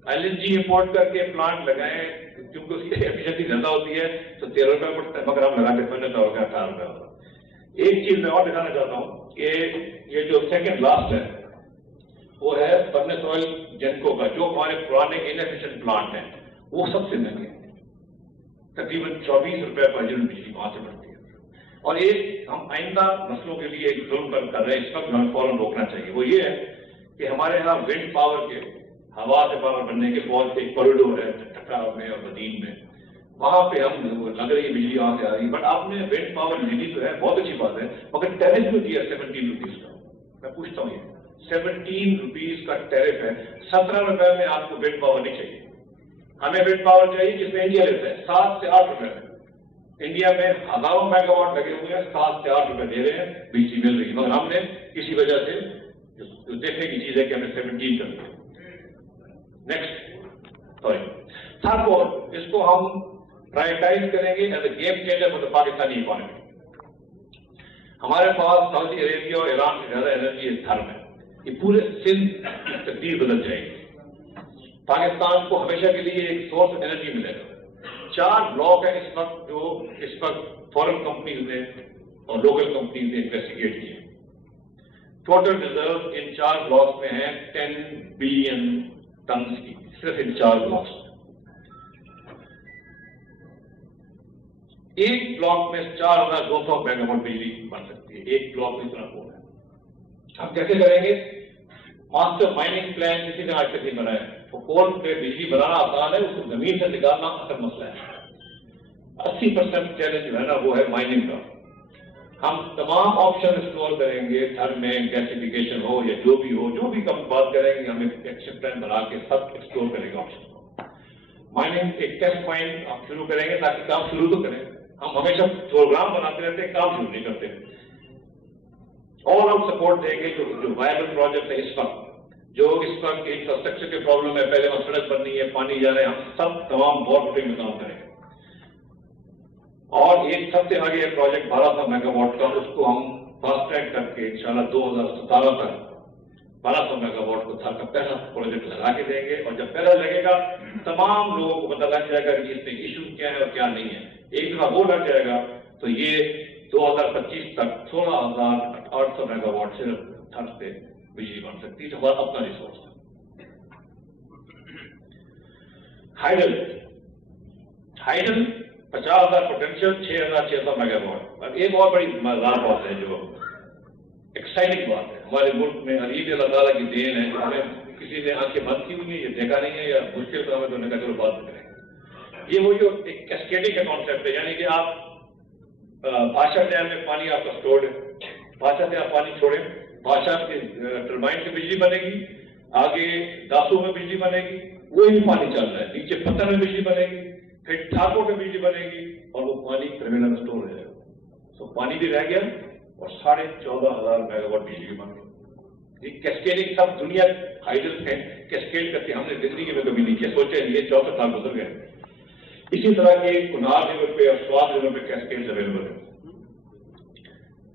LNG इंपोर्ट करके प्लांट लगाएं, क्योंकि उसकी एफिशिएंसी ज्यादा होती है, तो 13 रुपए पड़ता है, मगर हम लगाते फर्नेस ऑयल का 18 रुपए होता। एक चीज मैं और दिखाना चाहता हूं कि ये जो सेकंड लास्ट है वो है फर्नेस ऑयल जेनको का, जो हमारे पुराने इनएफिशिएंट प्लांट हैं, वो सबसे महंगे, तकरीबन 24 रुपए पर यूनिट बिजली वहां से बढ़ती है। और एक हम आइंदा नस्लों के लिए एक जुल्म कर रहे हैं, इस वक्त हमें फौरन रोकना चाहिए। वो ये है कि हमारे यहाँ विंड पावर के, हवा से पावर बनने के बहुत एक कॉरिडोर है ठक्का में और मदीन में, वहां पे हम लग रही बिजली वहां से आ रही, बट आपने विंड पावर लेनी तो है, बहुत अच्छी बात है, मगर टैरिफ क्यों दिया 17 रुपीज का? मैं पूछता हूँ, ये 17 रुपीज का टैरिफ है, 17 रुपए में आपको विंड पावर नहीं चाहिए। हमें विंड पावर चाहिए जिसमें इंडिया लेता है 7 से 8 रुपए में। इंडिया में हजारों मेगावाट लगे हुए हैं, 7 से 8 रुपए दे रहे हैं, बिजली मिल रही है, मगर हमने किसी वजह से जो देखने की चीज है कि हमें 17 कर दिया। नेक्स्ट सॉरी थर्ड पॉइंट, इसको हम प्रायोरिटाइज करेंगे as a game changer for the Pakistani economy. हमारे पास सऊदी अरेबिया और ईरान से ज्यादा एनर्जी इस धर्म है, ये पूरे सिंध की तकदीर बदल जाएगी। पाकिस्तान को हमेशा के लिए एक सोर्स ऑफ एनर्जी मिलेगा। 4 ब्लॉक है इस वक्त, जो इस वक्त फॉरेन कंपनीज ने और लोकल कंपनीज ने इन्वेस्टिगेट किए। टोटल रिजर्व इन 4 ब्लॉक्स में है 10 बिलियन टन की, सिर्फ इन 4 ब्लॉक्स में। एक ब्लॉक में 4200 मेगावाट बिजली बन सकती है, एक ब्लॉक में इतना कोल है। हम कैसे करेंगे? मास्टर माइनिंग प्लान किसी ने आज तक नहीं बनाया। तो कोल पे बिजली बनाना आसान है, उसको जमीन से निकालना असल मसला है। 80% चैलेंज जो है ना, वो है माइनिंग का। हम तमाम ऑप्शन एक्सप्लोर करेंगे, घर में गैसिफिकेशन हो या जो भी हम बात करेंगे, हम एक एक्शन प्लान बना के सब एक्सप्लोर करेंगे ऑप्शन को। माइनिंग एक टेस्ट पॉइंट हम शुरू करेंगे, ताकि काम शुरू तो करें। हम हमेशा प्रोग्राम बनाते रहते हैं, काम शुरू नहीं करते। ऑल आउट सपोर्ट देंगे जो वायबल प्रोजेक्ट है इस वक्त, जो इस वक्त इंफ्रास्ट्रक्चर के प्रॉब्लम है, पहले वहां सड़क बननी है, पानी जा रहा है, हम सब तमाम वाटर में काम करेंगे। और एक सबसे आगे प्रोजेक्ट 1200 मेगावाट का, उसको हम फास्ट ट्रैक करके इंशाल्लाह 2017 तक 1200 मेगावाट को था का पहला प्रोजेक्ट लगा के देंगे। और जब पहला लगेगा, तमाम लोगों को पता लग जाएगा कि इसमें इशू क्या है और क्या नहीं है। एक दफा वो लग जाएगा तो ये 2025 तक 16,800 मेगावाट सिर्फ थर्ड से बिजली बन सकती है, जो हमारा अपना रिसोर्स है। Hydel 50,000 potential, 6,600 megawatt. अब एक और बड़ी मजेदार बात है, जो एक्साइटिंग बात है हमारे मुल्क में, और ये भी अल्लाह ताला की देन है, हमें किसी ने आंखें बंद की हुई है, ये देखा नहीं है, या मुश्किल काम है तो उन्होंने कहा चलो बात करेंगे। ये वो जो एक कैस्केडिंग का कॉन्सेप्ट है, यानी कि आप भाषा डैम में पानी आपका स्टोर्ड है, भाषा से आप पानी छोड़ें, भाषा के टर्बाइन से बिजली बनेगी, आगे दासों में बिजली बनेगी, वही पानी चल रहा है, नीचे पत्थर में बिजली बनेगी, फिर ठाकों में बिजली बनेगी, और वो पानी टर्मिनल में स्टोर हो जाएगा। तो पानी भी रह गया और 14,500 मेगावाट बिजली बन गई। ये कैस्केडिंग सब दुनिया हाइडल है, कैस्केड करके हमने जिंदगी में कभी नहीं किया, सोचे नहीं, 64 साल गुजर गए। इसी तरह के कुनार लेवल पे और स्वाद लेवल पे कैस्केड अवेलेबल है।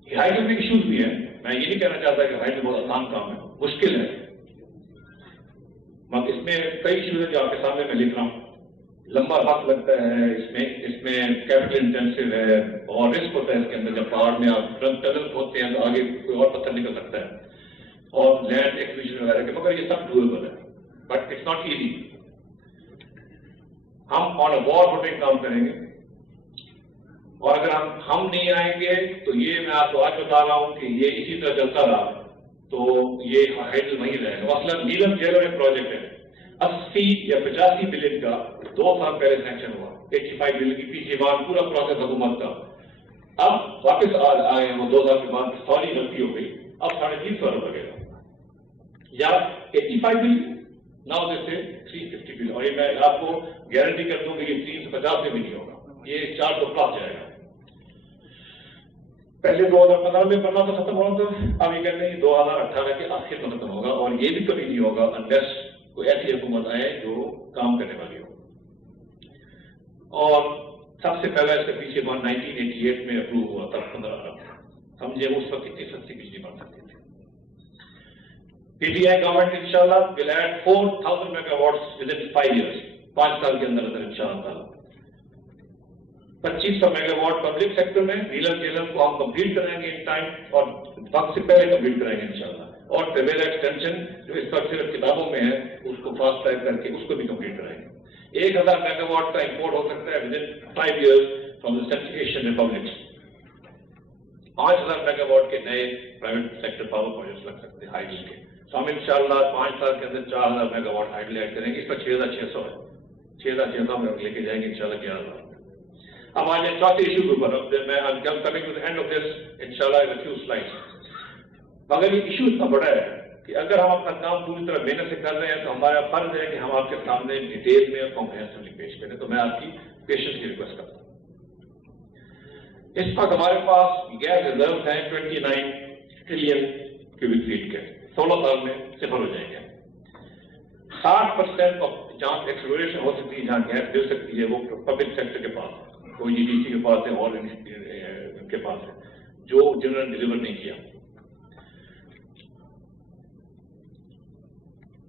हाइडल में इश्यूज भी है, मैं ये नहीं कहना चाहता कि हाइडल बहुत आसान काम है, मुश्किल है, मगर इसमें कई इश्यूज है जो आपके सामने मैं लिख रहा हूँ। लंबा वक्त लगता है इसमें कैपिटल इंटेंसिव है, और रिस्क होता है इसके अंदर। जब पहाड़ में आप टनल होते हैं तो आगे कोई और पत्थर निकल सकता है, और लैंड एक्विजिशन वगैरह के, मगर ये सब डूएबल है, बट इट्स नॉट इजी। हम ऑन अ वॉर फुटिंग काम करेंगे, और अगर हम नहीं आएंगे तो ये मैं आपको आज बता रहा हूं कि ये इसी तरह चलता रहा तो ये हाइडल वहीं रहेगा। मसलन नीलम जेलर में प्रोजेक्ट है 80 या 85 बिलियन का, 2 साल पहले सैंक्शन हुआ, 85 बिलियन की पीछे बाद पूरा प्रोसेस हुकूमत का। अब वापस आए वो 2 साल के बाद, सॉरी गलती हो गई, अब 350 रुपए लगेगा, या 85 बिलियन नाउ जैसे 350 बिलियन, और ये मैं आपको गारंटी कर दूं कि ये 350 में भी नहीं होगा, ये 400 प्लस जाएगा। पहले 2015 में बनना तो खत्म होना था, अब ये कहते हैं 2018 के आखिर में खत्म होगा, और ये भी कभी नहीं होगा अनलेस कोई ऐसी हुकूमत आए जो काम करने वाली हो। और सबसे पहला इसके पीछे 1988 में अप्रूव हुआ था 15 अरब, समझे उस वक्त कितनी सस्ती बिजली बन सकती थी। पीटीआई गवर्नमेंट इंशाल्लाह will add 4,000 megawatts with in 5 years, 5 साल के अंदर इंशाल्लाह। 2500 मेगावाट पब्लिक सेक्टर में नीलम जेलम को हम कंप्लीट कराएंगे इन टाइम, और वक्त से पहले कंप्लीट कराएंगे इंशाल्लाह। और ट्रेवेरा एक्सटेंशन जो इस वक्त सिर्फ किताबों में है, उसको फास्ट ट्रैक करके उसको भी कंप्लीट कराएंगे। 1,000 मेगावाट का इंपोर्ट हो सकता है with in 5 years from the central Asian republics. 5,000 megawatt के नए प्राइवेट सेक्टर पावर प्रोजेक्ट्स लग सकते हैं हाइडल के। तो हम इंशाल्लाह 5 साल के अंदर 4,000 मेगावाट हाइडल ऐड करेंगे। इस पर 6,600 है, 6,600 में लेके जाएंगे इंशाल्लाह 11,000। اب آج چوتھے ایشو کے اوپر میں جب coming to the end of this انشاءاللہ ان فیو سلائڈس، مگر یہ ایشو اتنا بڑا ہے کہ اگر ہم اپنا کام پوری طرح محنت سے کر رہے ہیں تو ہمارا فرض ہے کہ ہم آپ کے سامنے ڈیٹیل میں اور کمپریہنسولی پیش کریں. تو میں آپ کی پیشنس کی ریکویسٹ کرتا ہوں. اس وقت ہمارے پاس گیس ریزروز ہیں 29 ٹریلین کیوبک فیٹ کے، 16 سال میں صفر ہو جائیں گے. 60% جہاں ایکسپلوریشن ہو سکتی ہے، جہاں گیس مل سکتی ہے، وہ پبلک سیکٹر کے پاس ہے، کوئی جی ڈی سی کے پاس ہے اور کے پاس ہے، جو جنہوں نے ڈلیور نہیں کیا.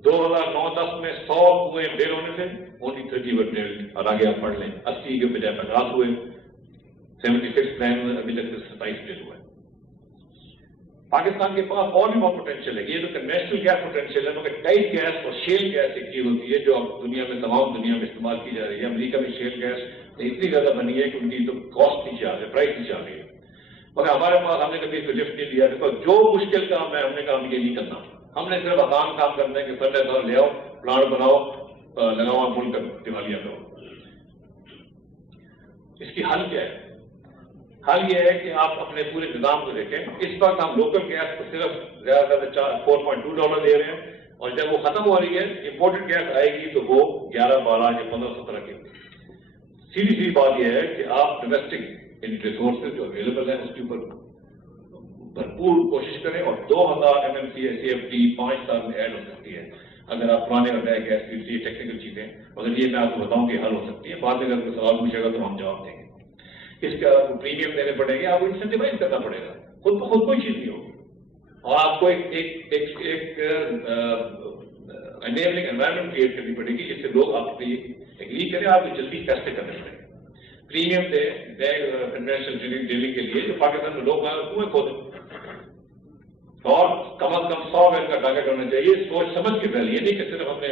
2009-10 میں 100 کنویں فیل ہونے تھے، اونلی 30 were drilled. اور آگے آپ پڑھ لیں 80 کے بجائے 50 ہوئے، 76 پلان ابھی تک 27 ڈرل ہوئے. پاکستان کے پاس اور بھی بہت پوٹینشیل ہے. یہ تو کنوینشنل گیس پوٹینشیل ہے، مگر ٹائٹ گیس اور شیل گیس ایک چیز ہوتی ہے جو اب دنیا میں تمام دنیا میں استعمال کی جا رہی ہے. امریکہ میں شیل گیس اتنی زیادہ بنی ہے کہ ان کی تو کاسٹ نیچے آ رہی ہے، پرائس نیچے آ رہی ہے. مگر ہمارے پاس ہم نے کبھی اس کو لفٹ نہیں دیا. دیکھو جو مشکل کام ہے ہم نے کام یہ نہیں کرنا، ہم نے صرف آسان کام کرنا ہے کہ سر سر لے آؤ، پلانٹ بناؤ، لگاؤ، پھول کر دیوالیاں کرو. اس کی حل کیا ہے؟ حل یہ ہے کہ آپ اپنے پورے نظام کو دیکھیں. اس وقت ہم لوکل گیس کو صرف زیادہ سے زیادہ $4.2 دے رہے ہیں، اور جب وہ ختم ہو رہی ہے امپورٹڈ گیس آئے گی تو وہ 11, 12 یا 15, 17 کی. سیدھی سی بات یہ ہے کہ آپ ڈومیسٹک ریسورسز جو اویلیبل ہیں اس کے اوپر بھرپور کوشش کریں، اور 2000 MMC CFD 5 سال میں ایڈ ہو سکتی ہے اگر آپ پرانے اور نئے گیس کی ٹیکنیکل چیزیں. مگر یہ میں آپ کو بتاؤں کہ حل ہو سکتی ہے. بعد میں اگر کوئی سوال پوچھے گا تو ہم جواب دیں گے. اس کے آپ کو پریمیم دینے پڑیں گے، آپ کو انسینٹیوائز کرنا پڑے گا. خود بخود کوئی چیز نہیں ہوگی، اور آپ کو ایک انیبلنگ انوائرمنٹ کریٹ کرنی پڑے گی جس سے لوگ آپ سے ایگری کریں. آپ کو جلدی فیصلے کرنے پڑیں گے. پریمیم دیں کنوینشنل ڈرلنگ کے لیے جو پاکستان میں لوگ کنویں کھودیں، اور کم از کم 100 ویل کا ٹارگیٹ ہونا چاہیے. سوچ سمجھ کے پہلے، یہ نہیں کہ صرف ہم نے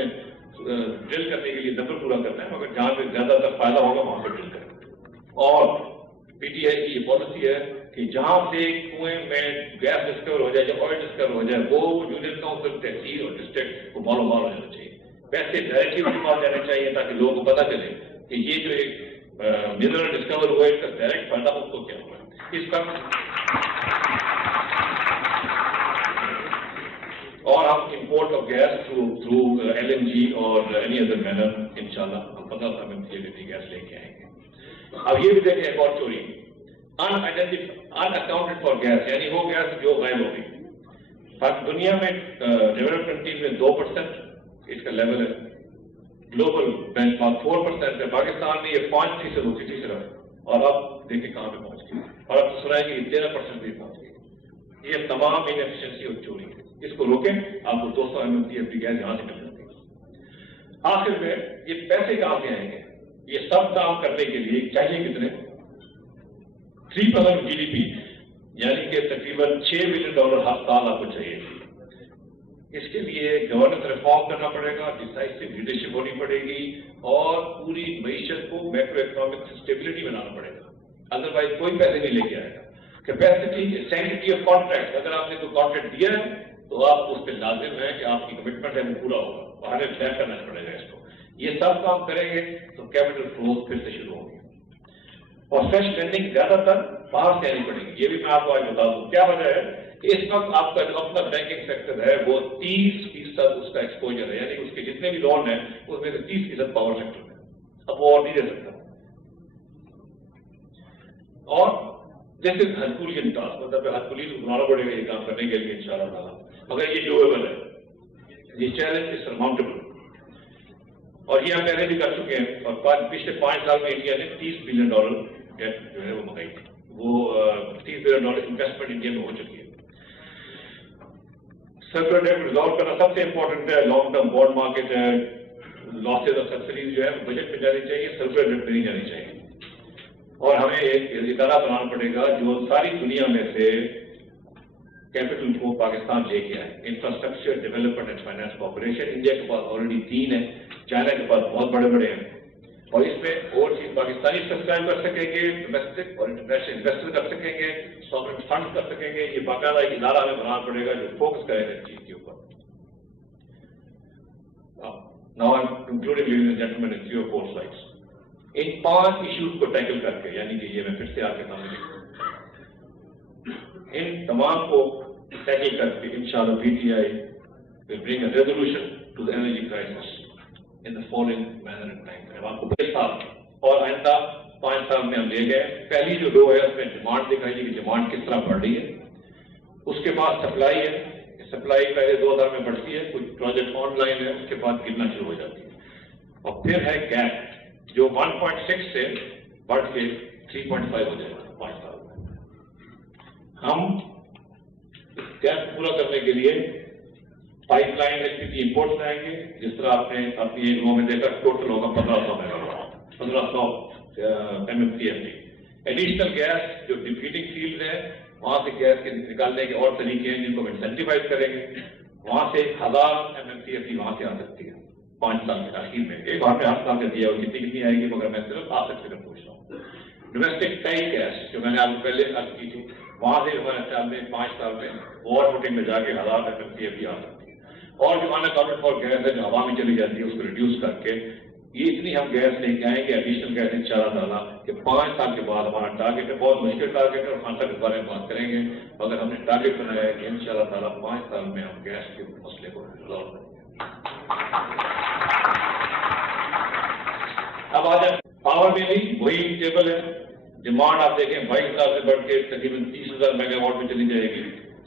ڈرل کرنے کے لیے نمبر پورا کرنا ہے، مگر جہاں پہ زیادہ تر فائدہ ہوگا وہاں پہ ڈرل کریں. اور پی ٹی آئی کی یہ پالیسی ہے کہ جہاں سے کنویں میں گیس ڈسکور ہو جائے یا آئل ڈسکور ہو جائے وہ یونین کاؤنسل، تحصیل اور ڈسٹرکٹ کو مالو مال ہو جانا چاہیے. پیسے ڈائریکٹلی استعمال جانے چاہیے تاکہ لوگوں کو پتہ چلے کہ یہ جو ایک منرل ڈسکور ہوا ہے اس کا ڈائریکٹ فائدہ اس کو کیا ہوا ہے. اس کا اور ہم import of gas through LNG اور اینی ادر مینر انشاءاللہ ہم 15 MMCF گیس لے کے آئیں گے. اب یہ بھی دیکھیں ایک اور چوری، ان اکاؤنٹڈ فار گیس، یعنی وہ گیس جو غائب ہو گئی. دنیا میں ڈیولپڈ کنٹریز میں 2% اس کا لیول ہے، گلوبل بینچ مارک 4% ہے. پاکستان میں یہ 5% ہوتی تھی صرف، اور اب دیکھیں کہاں پہ پہنچ گئی، اور اب سنا ہے کہ 13% بھی پہنچ گئی. یہ تمام انفیشنسی اور چوری ہے. اس کو روکیں، آپ کو 200 MMCF گیس یہاں سے مل جاتی ہے. آخر میں یہ پیسے کہاں سے آئیں گے؟ یہ سب کام کرنے کے لیے چاہیے کتنے؟ 3% GDP، یعنی کہ تقریباً $6 بلین ہر سال آپ کو چاہیے. اس کے لیے گورننس ریفارم کرنا پڑے گا، ڈیسائسو لیڈرشپ ہونی پڑے گی، اور پوری معیشت کو میکرو اکنامک اسٹیبلٹی بنانا پڑے گا. ادروائز کوئی پیسے نہیں لے کے آئے گا. کیپیسٹی سینٹی آف کانٹریکٹ، اگر آپ نے کوئی کانٹریکٹ دیا ہے تو آپ اس پہ لازم ہے کہ آپ کی کمٹمنٹ ہے وہ پورا ہوگا، اور ہمیں طے کرنا پڑے گا اس کو. یہ سب کام کریں گے تو کیپٹل فلوز پھر سے شروع ہوں گے. اور فریش لینڈنگ زیادہ تر باہر سے آنی پڑے گی. یہ بھی میں آپ کو آج بتا دوں کیا وجہ ہے کہ اس وقت آپ کا جو اپنا بینکنگ سیکٹر ہے وہ 30% اس کا ایکسپوجر ہے، یعنی اس کے جتنے بھی لون ہیں اس میں سے 30% پاور سیکٹر میں. اب وہ اور نہیں دے سکتا. اور جیسے ہرکولین ٹاسک، مطلب ہرکولین کو بنانا پڑے گا یہ کام کرنے کے لیے انشاءاللہ تعالیٰ، مگر یہ ڈویبل ہے. یہ چیلنج از سرماؤنٹیبل، اور یہ ہم پہلے بھی کر چکے ہیں. اور پچھلے 5 سال میں انڈیا نے $30 بلین ڈیٹ جو ہے وہ منگائی تھی. وہ $30 بلین انویسٹمنٹ انڈیا میں ہو چکی ہے. سرکولر ڈیٹ ریزالو کرنا سب سے امپورٹنٹ ہے. لانگ ٹرم بانڈ مارکیٹ ہے، لاسز اور سبسڈیز جو ہے بجٹ میں جانی چاہیے، سرکولر ڈیٹ میں نہیں جانی چاہیے. اور ہمیں ایک ادارہ بنانا پڑے گا جو ساری دنیا میں سے کیپٹل کو پاکستان لے کے آئے. Infrastructure development and finance corporation India کے پاس آلریڈی 3 ہے، چائنا کے پاس بہت بڑے بڑے ہیں. اور اس میں اور چیز پاکستانی سبسکرائب کر سکیں گے، ڈومیسٹک اور انٹرنیشنل انویسٹر کر سکیں گے، سوورن فنڈ کر سکیں گے. یہ باقاعدہ ایک ادارہ ہمیں بنانا پڑے گا جو فوکس کرے گا اس چیز کے اوپر. Now I'm concluding, ladies and gentlemen, in 3 or 4 slides. In 5 issues کو ٹیکل کر کے، یعنی کہ یہ میں پھر سے آپ کے سامنے لکھوں، ان تمام کو ٹیکل کر کے انشاءاللہ PTI will bring a resolution to the energy crisis in the following manner and time frame. آپ کو 5 سال اور آئندہ 5 سال میں ہم لے گئے. پہلی جو رو ہے اس میں ڈیمانڈ دکھائی کہ ڈیمانڈ کس طرح بڑھ رہی ہے. اس کے بعد سپلائی ہے، سپلائی پہلے 2000 میں بڑھتی ہے، کچھ پروجیکٹ آن لائن ہے، اس کے بعد گرنا شروع ہو جاتی ہے. اور پھر ہے گیپ جو 1.6 سے بڑھ کے 3.5 ہو جائے گا 5 سال میں. ہم اس گیپ پورا کرنے کے لیے پائپ لائن LPG امپورٹ لائیں گے. جس طرح آپ نے اپنی ایک رو میں دیکھا ٹوٹل ہوگا 1500 MMCFD. ایڈیشنل گیس جو ڈیفیٹنگ فیلڈ ہے وہاں سے گیس کے نکالنے کے اور طریقے ہیں جن کو ہم انسینٹیفائز کریں گے. وہاں سے 1000 MMCFD وہاں سے آ سکتی ہے 5 سال کے تاخیر میں. ایک بار میں 8 سال کا دیا اور کتنی کتنی آئے گی مگر میں صرف آپ سے پوچھ رہا ہوں. ڈومیسٹک ٹائپ گیس جو میں نے آپ کو پہلے عرض کی تھی وہاں سے ہمارے خیال میں 5 سال میں اوور فوٹنگ میں جا کے 1000 MMCFD آ سکتی ہے. اور جو اناکاؤنٹڈ فار گیس ہے جو ہوا میں چلی جاتی ہے اس کو ریڈیوس کر کے یہ اتنی ہم گیس لے کے آئیں گے ایڈیشنل گیس انشاءاللہ تعالیٰ کہ 5 سال کے بعد ہمارا ٹارگیٹ ہے. بہت مشکل ٹارگیٹ ہے اور خان صاحب اس بارے میں بات کریں گے مگر ہم نے ٹارگیٹ بنایا ہے کہ انشاءاللہ تعالیٰ 5 سال میں ہم گیس کے مسئلے کو ریزالو کریں گے. اب آ جائیں پاور میں بھی وہی ٹیبل ہے. ڈیمانڈ آپ دیکھیں 22,000 سے بڑھ کے تقریباً 30,000 میگا واٹ میں چلی جائے گی.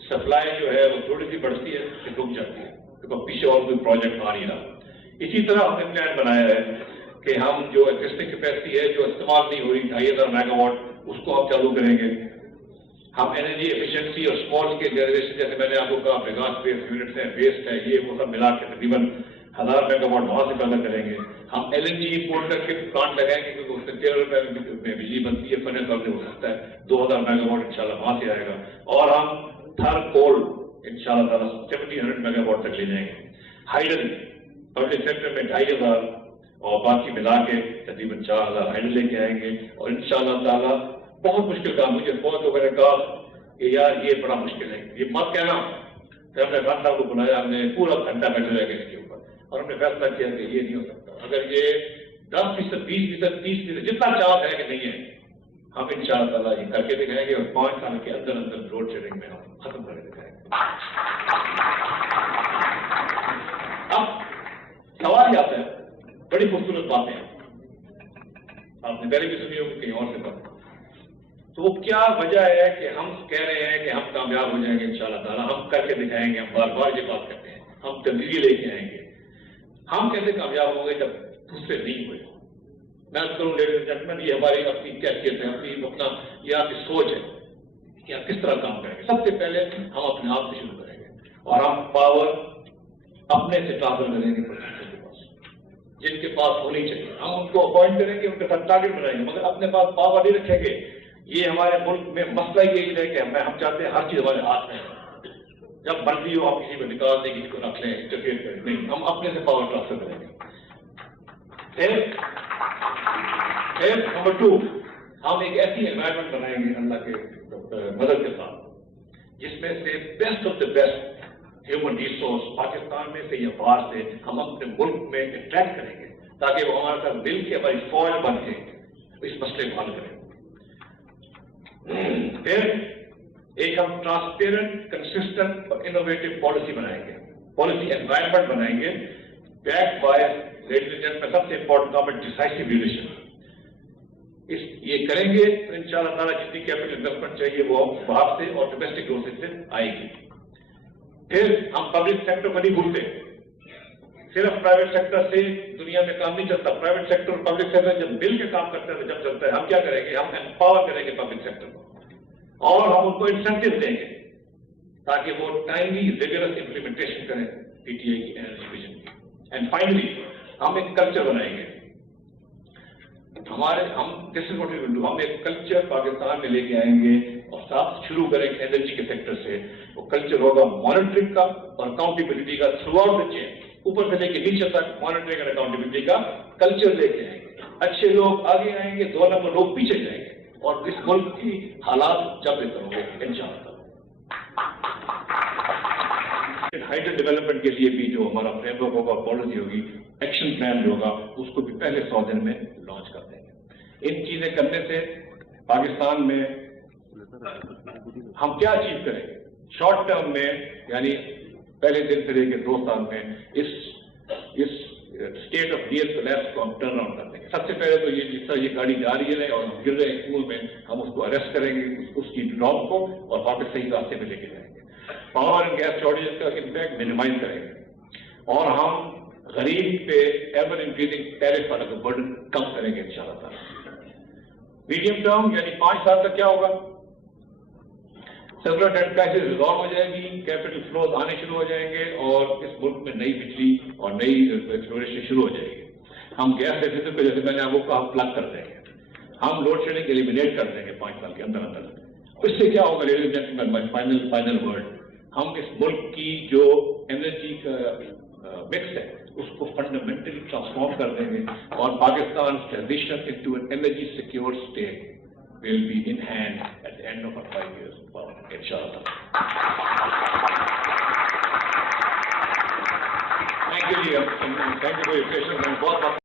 سپلائی جو ہے وہ تھوڑی سی بڑھتی ہے پھر رک جاتی ہے کیونکہ پیچھے اور کوئی پروجیکٹ آ نہیں رہا. اسی طرح ہم نے پلان بنایا ہے کہ ہم جو ایگزسٹنگ کیپیسٹی ہے جو استعمال نہیں ہو رہی 2500 میگا واٹ اس کو ہم چالو کریں گے. ہم انرجی ایفیشنسی اور اسمال اسکیل جنریشن جیسے میں نے آپ کو کہا بیگاس بیس یونٹس ہیں ویسٹ ہے یہ وہ سب ملا کے تقریباً 1000 میگا واٹ وہاں سے پیدا کریں گے. ہم LNG امپورٹ کر کے پلانٹ لگائیں گے کیونکہ اس سے 13 روپے میں بجلی بنتی ہے. فن سال سے ہو سکتا ہے 2000 میگا واٹ انشاءاللہ وہاں سے آئے گا. اور ہم تھر کول انشاءاللہ تعالیٰ 1700 میگا واٹ تک لے جائیں گے. ہائیڈل پبلک سیکٹر میں 2500 اور باقی ملا کے تقریباً 4000 ہائیڈل لے کے آئیں گے. اور انشاءاللہ تعالیٰ بہت مشکل کام. مجھے بہت لوگوں نے کہا کہ یار یہ بڑا مشکل ہے یہ مت کہنا. پھر ہم نے خان صاحب کو بلایا، ہم نے پورا گھنٹہ بیٹھے رہ گئے اس کے اوپر اور ہم نے فیصلہ کیا کہ یہ نہیں ہو سکتا. اگر یہ 10%، 20%، 30% جتنا چانس ہے کہ نہیں ہے ہم انشاءاللہ تعالیٰ یہ کر کے دکھائیں گے اور 5 سال کے اندر اندر لوڈ شیڈنگ میں ہم ختم کر کے دکھائیں گے. اب سوال یہ آتا ہے، بڑی خوبصورت باتیں آپ نے پہلے بھی سنی ہوگی کہیں اور سے بات. تو وہ کیا وجہ ہے کہ ہم کہہ رہے ہیں کہ ہم کامیاب ہو جائیں گے انشاءاللہ تعالیٰ، ہم کر کے دکھائیں گے، ہم بار بار یہ بات کرتے ہیں ہم تبدیلی لے کے آئیں گے. ہم کیسے کامیاب ہوں گے جب دوسرے نہیں ہوئے؟ میں کروں لیڈیز اینڈ جینٹلمین یہ ہماری اپنی کیفیت ہے، اپنا یہ آپ کی سوچ ہے کہ آپ کس طرح کام کریں گے. سب سے پہلے ہم اپنے آپ سے شروع کریں گے اور ہم پاور اپنے سے ٹرانسفر کریں گے کے پاس جن کے پاس ہونی چاہیے. ہم ان کو اپوائنٹ کریں گے، ان کے ساتھ ٹارگیٹ بنائیں گے مگر اپنے پاس پاور نہیں رکھیں گے. یہ ہمارے ملک میں مسئلہ یہی ہے کہ ہم چاہتے ہیں ہر چیز ہمارے ہاتھ میں ہے. جب مرضی ہو آپ کسی کو نکال دیں کسی کو رکھ لیں انٹرفیئر کریں، نہیں، ہم اپنے سے پاور ٹرانسفر کریں گے. پھر نمبر 2 ہم ایک ایسی انوائرمنٹ بنائیں گے اللہ کے مدد کے ساتھ جس میں سے best of the best human resource Pakistan میں سے یا باہر سے ہم اپنے ملک میں اٹریکٹ کریں گے تاکہ وہ ہمارے ساتھ مل کے ہماری فوج بن کے اس مسئلے کو حل کریں. پھر ایک ہم ٹرانسپیرنٹ، کنسسٹنٹ اور انوویٹو پالیسی بنائیں گے، پالیسی انوائرمنٹ بنائیں گے back by ladies and gentleman سب سے امپورٹنٹ کام ہے ڈیسائسو لیڈرشپ. یہ کریں گے تو انشاءاللہ تعالیٰ جتنی کیپٹل انویسٹمنٹ چاہیے وہ باہر سے اور ڈومیسٹک گروتھ سے آئے گی. پھر ہم پبلک سیکٹر کو نہیں بھولتے. صرف پرائیویٹ سیکٹر سے دنیا میں کام نہیں چلتا. پرائیویٹ سیکٹر اور پبلک سیکٹر جب مل کے کام کرتے ہیں جب چلتا ہے. ہم کیا کریں گے؟ ہم امپاور کریں گے پبلک سیکٹر کو اور ہم ان کو انسینٹیو دیں گے تاکہ وہ ٹائملی ریگولر امپلیمنٹیشن کریں PTI کی انرجی ویژن کی. اینڈ فائنلی ہم ایک کلچر بنائیں گے. ہم ایک کلچر پاکستان میں لے کے آئیں گے اور ساتھ شروع کریں گے انرجی کے سیکٹر سے. وہ کلچر ہوگا مانیٹرنگ کا اور اکاؤنٹیبلٹی کا تھرو آؤٹ دا چین، اوپر سے لے کے نیچے تک مانیٹرنگ اور اکاؤنٹیبلٹی کا کلچر لے کے آئیں گے. اچھے لوگ آگے آئیں گے، 2 نمبر لوگ پیچھے جائیں گے اور اس ملک کی حالات جب بہتر ہوں گے انشاءاللہ. ہائیڈل ڈیولپمنٹ کے لیے بھی جو ہمارا فریم ورک ہوگا، پالیسی ہوگی، ایکشن پلان جو ہوگا اس کو بھی پہلے 100 دن میں لانچ کر دیں گے. इन चीजें करने से पाकिस्तान में हम क्या अचीव करेंगे शॉर्ट टर्म में, यानी पहले दिन से लेकर 2 साल में इस स्टेट ऑफ रियल कोलैप्स को हम टर्न अराउंड कर देंगे। सबसे पहले तो ये जिस तरह ये गाड़ी जा रही है और गिर रहे हैं कुएं में, हम उसको अरेस्ट करेंगे, उसकी ड्रॉप को, और वापस सही रास्ते में लेके जाएंगे। पावर एंड गैस शॉर्टेज का इम्पैक्ट मिनिमाइज करेंगे और हम गरीब पे एवर इंक्रीजिंग टैरिफ वाला बर्डन कम करेंगे इंशाअल्लाह। मीडियम टर्म यानी 5 साल तक क्या होगा, सेक्युलर डेट क्राइसिस रिजॉल्व हो जाएगी, कैपिटल फ्लोज आने शुरू हो जाएंगे और इस मुल्क में नई बिजली और नई एक्सप्लोरेशन शुरू हो जाएगी। हम गैस डेफिसिट पे, जैसे मैंने आपको कहा, प्लग कर देंगे, हम लोड शेडिंग एलिमिनेट कर देंगे 5 साल के अंदर अंदर। इससे क्या होगा ladies and gentleman, my final word, हम इस मुल्क की जो एनर्जी का मिक्स है उसको फंडामेंटली ट्रांसफॉर्म कर देंगे और Pakistan transition into an energy secure state will be in hand at the end of our 5 years of power, inshallah. Thank you, Liam. Thank you for your patience.